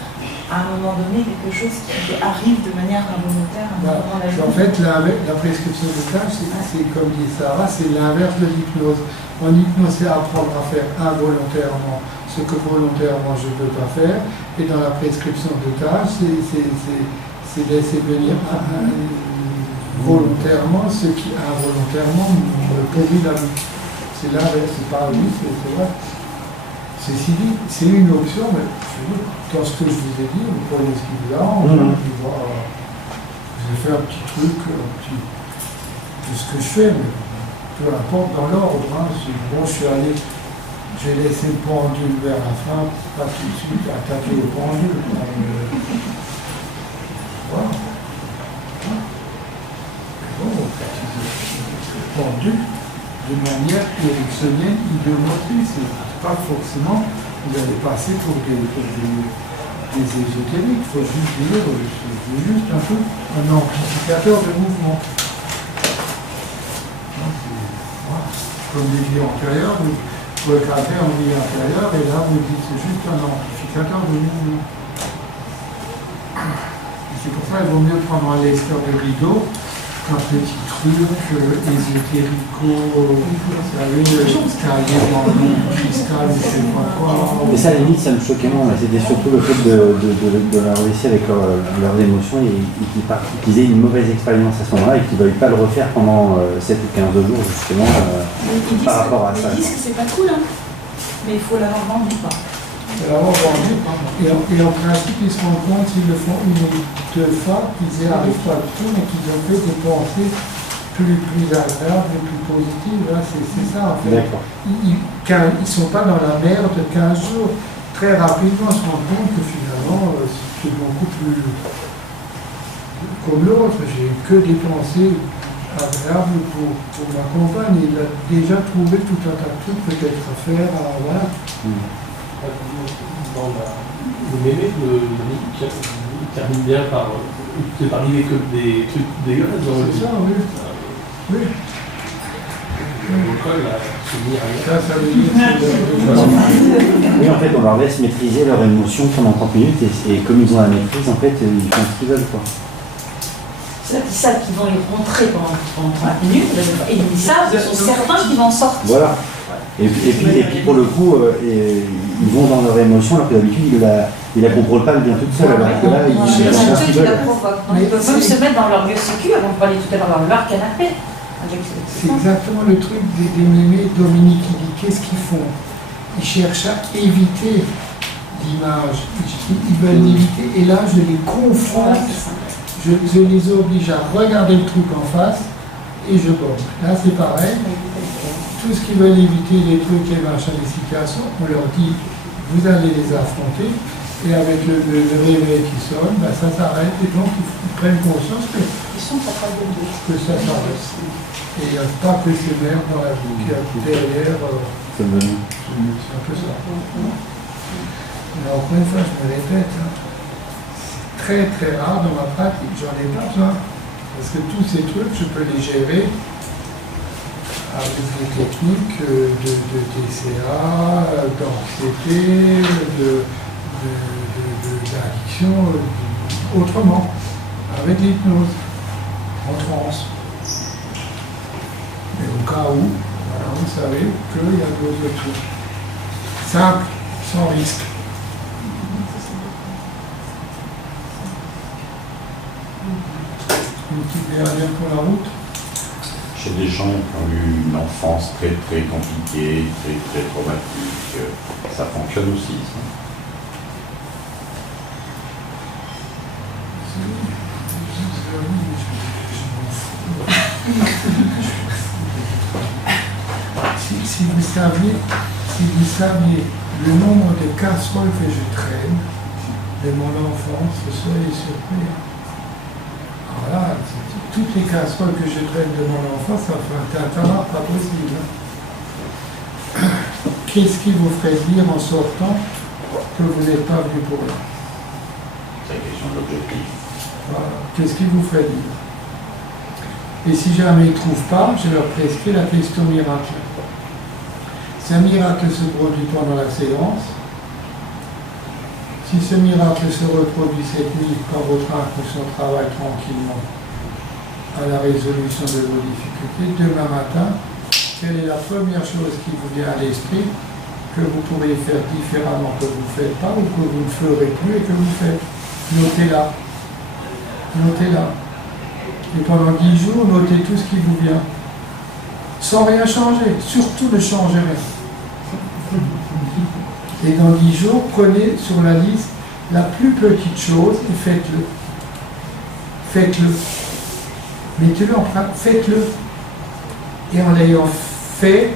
à un moment donné quelque chose qui arrive de manière involontaire à un moment de la vie. En fait, la prescription de tâche, c'est comme dit Sarah, c'est l'inverse de l'hypnose. En hypnose, c'est apprendre à faire involontairement ce que volontairement je ne peux pas faire. Et dans la prescription de tâche, c'est laisser venir volontairement ce qui involontairement me pourrit la vie. C'est l'inverse, c'est pas oui, c'est vrai. Ceci dit, c'est une option, mais dans ce que je vous ai dit, vous prenez ce qui vous arrange. Vous avez fait un petit truc, de ce que je fais, mais peu importe dans l'ordre. Bon, j'ai laissé le pendule vers la fin, pas tout de suite attaquer au pendule. Voilà. Bon, le pendule de manière ericksonienne, idéomotrice. Pas forcément, vous allez passer pour des ésotériques. Il faut juste dire, c'est juste un peu un amplificateur de mouvement. Voilà. Comme les vies antérieures, vous regardez en vie antérieure et là vous dites c'est juste un amplificateur de mouvement. Et c'est pour ça qu'il vaut mieux prendre un lecteur de rideau qu'un petit truc ésotérico, vous savez, carrière dans le cristal, je ne sais pas quoi. Mais ça, à la limite, ça me choquait moins. C'était surtout le fait de leur laisser avec leurs émotions et qu'ils aient une mauvaise expérience à ce moment-là et qu'ils ne veuillent pas le refaire pendant 7 ou 15 jours, justement, par rapport à ça. Ils disent que c'est pas cool, hein. Mais il faut l'avoir vendu, quoi. Alors, et en principe, ils se rendent compte s'ils le font une ou deux fois, qu'ils n'y arrivent pas du tout, mais qu'ils ont fait des pensées plus agréables et plus positives. Là, c'est ça, en fait. Ils ne sont pas dans la merde 15 jours. Très rapidement, ils se rendent compte que finalement, c'est beaucoup plus comme l'autre. J'ai que des pensées agréables pour ma compagne. Il a déjà trouvé tout un tas de trucs peut-être à faire. Voilà. Dans le mémé qui termine bien par arriver que des trucs dégueulasses dans le C'est ça, oui. Oui. Ça veut dire oui, en fait, on leur laisse maîtriser leur émotion pendant 30 minutes et comme ils ont la maîtrise, en fait, ils font ce qu'ils veulent, quoi. C'est ça qu'ils vont y rentrer pendant 30 minutes et ils savent, ils sont certains qu'ils vont sortir. Voilà. Et puis pour le coup, ils vont dans leur émotion alors que d'habitude ils la contrôlent pas bien toute seule. Alors que là, ils peuvent même se mettre dans leur vieux sécu, avant de parler tout à l'heure dans leur canapé. C'est exactement le truc des mémés. Dominique, il dit qu'est-ce qu'ils font? Ils cherchent à éviter l'image. Ils veulent l'éviter. Et là, je les confronte. je les oblige à regarder le truc en face et je bombe. Là, c'est pareil. Tout ce qui veulent éviter les trucs, les machins, les situations, on leur dit, vous allez les affronter. Et avec le réveil qui sonne, ben ça s'arrête. Et donc, ils prennent conscience que ça s'arrête. Et il n'y a pas que ces merdes dans la vie, il y a derrière. C'est un peu ça. Mais encore une fois, je me répète, hein, c'est très très rare dans ma pratique, j'en ai pas besoin. Parce que tous ces trucs, je peux les gérer avec des techniques de TCA, d'anxiété, d'addiction, autrement, avec l'hypnose, en transe. Mais au cas où, voilà, vous savez qu'il y a d'autres trucs. Simple, sans risque. Une petite dernière pour la route. Chez des gens qui ont eu une enfance très très compliquée, très très traumatique, ça fonctionne aussi, ça. Si vous saviez le nombre de casseroles que je traîne de mon enfance, vous seriez surpris. Alors là, toutes les casseroles que je traîne de mon enfance, ça fait un talent pas possible. Qu'est-ce qui vous ferait dire en sortant que vous n'êtes pas venu pour là? C'est la question de l'objectif. Voilà. Qu'est-ce qui vous ferait dire? Et si jamais ils ne trouvent pas, je leur prescris la question miracle. Si un miracle se produit pendant la séance, si ce miracle se reproduit cette nuit quand votre inconscient travaille tranquillement à la résolution de vos difficultés, demain matin, quelle est la première chose qui vous vient à l'esprit que vous pourriez faire différemment, que vous ne faites pas ou que vous ne ferez plus et que vous faites? Notez-la. Notez-la. Et pendant 10 jours, notez tout ce qui vous vient. Sans rien changer. Surtout ne changez rien. Et dans 10 jours, prenez sur la liste la plus petite chose et faites-le. Faites-le. Mettez-le en pratique. Faites-le. Et en l'ayant fait,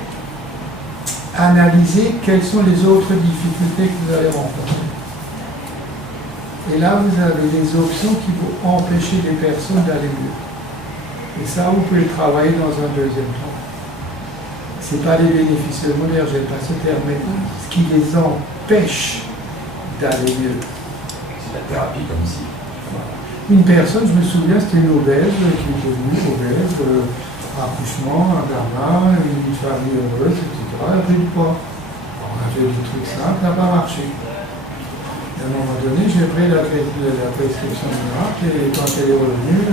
analysez quelles sont les autres difficultés que vous allez rencontrer. Et là, vous avez des options qui vont empêcher des personnes d'aller mieux. Et ça, vous pouvez le travailler dans un deuxième temps. Ce n'est pas les bénéfices secondaires, je n'aime pas ce terme, mais ce qui les empêche d'aller mieux. C'est la thérapie comme si. Voilà. Une personne, je me souviens, c'était une obèse qui est devenue obèse, accouchement, un gamin, une famille heureuse, etc. Elle a pris du poids. On a fait des trucs simples, ça n'a pas marché. Et à un moment donné, j'ai pris la prescription miracle et quand elle est revenue,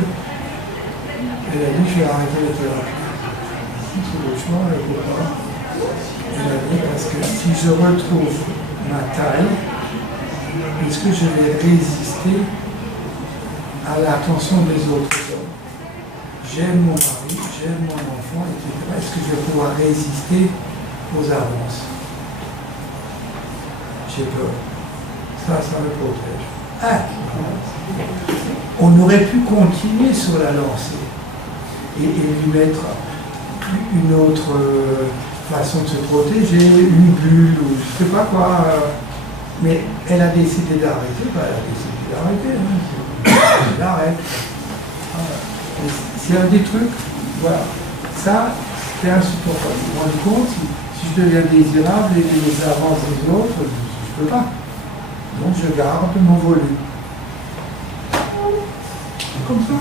elle a dit je vais arrêter la thérapie. C'est le choix, et pourquoi? Elle a dit parce que si je retrouve ma taille, est-ce que je vais résister à l'attention des autres hommes? J'aime mon mari, j'aime mon enfant, etc. Est-ce que je vais pouvoir résister aux avances? J'ai peur. Ça me protège. Ah, on aurait pu continuer sur la lancée et lui mettre une autre façon de se protéger, une bulle ou je ne sais pas quoi. Mais elle a décidé d'arrêter, elle a décidé d'arrêter. Hein. Elle arrête. Voilà. C'est un des trucs, voilà. Ça, c'est insupportable. Je me rends compte, si je deviens désirable et les avances des autres, je ne peux pas. Donc je garde mon volume. Comme ça.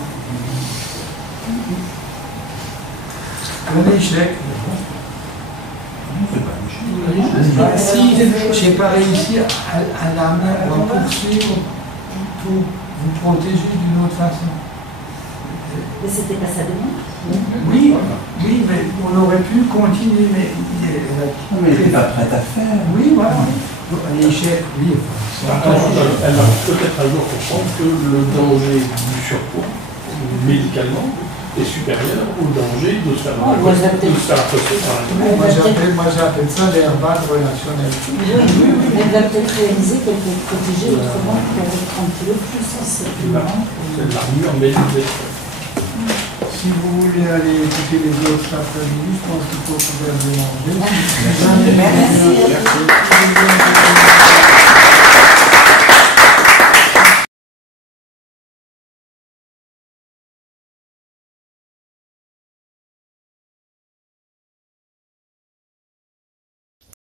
Un échec. Si je n'ai pas réussi à la poursuivre pour vous protéger d'une autre façon. Mais c'était pas sa demande? Oui, oui, mais on aurait pu continuer, mais elle n'est pas prête à faire. Oui, voilà. Un échec, oui. Elle va peut-être un jour comprendre que le danger du surpoids, médicalement, est supérieur au danger de se faire Oh, moi, j'appelle- accoster par un Moi, j'appelle ça l'herbade relationnelle. Elle va peut-être réaliser qu'elle peut être protégée autrement qu'avec 30 kilos de plus. Hein, c'est plus marrant. C'est de l'armure médusée. Si vous voulez aller écouter les autres cet après-midi, je pense qu'il faut que vous alliez manger. Merci. Merci.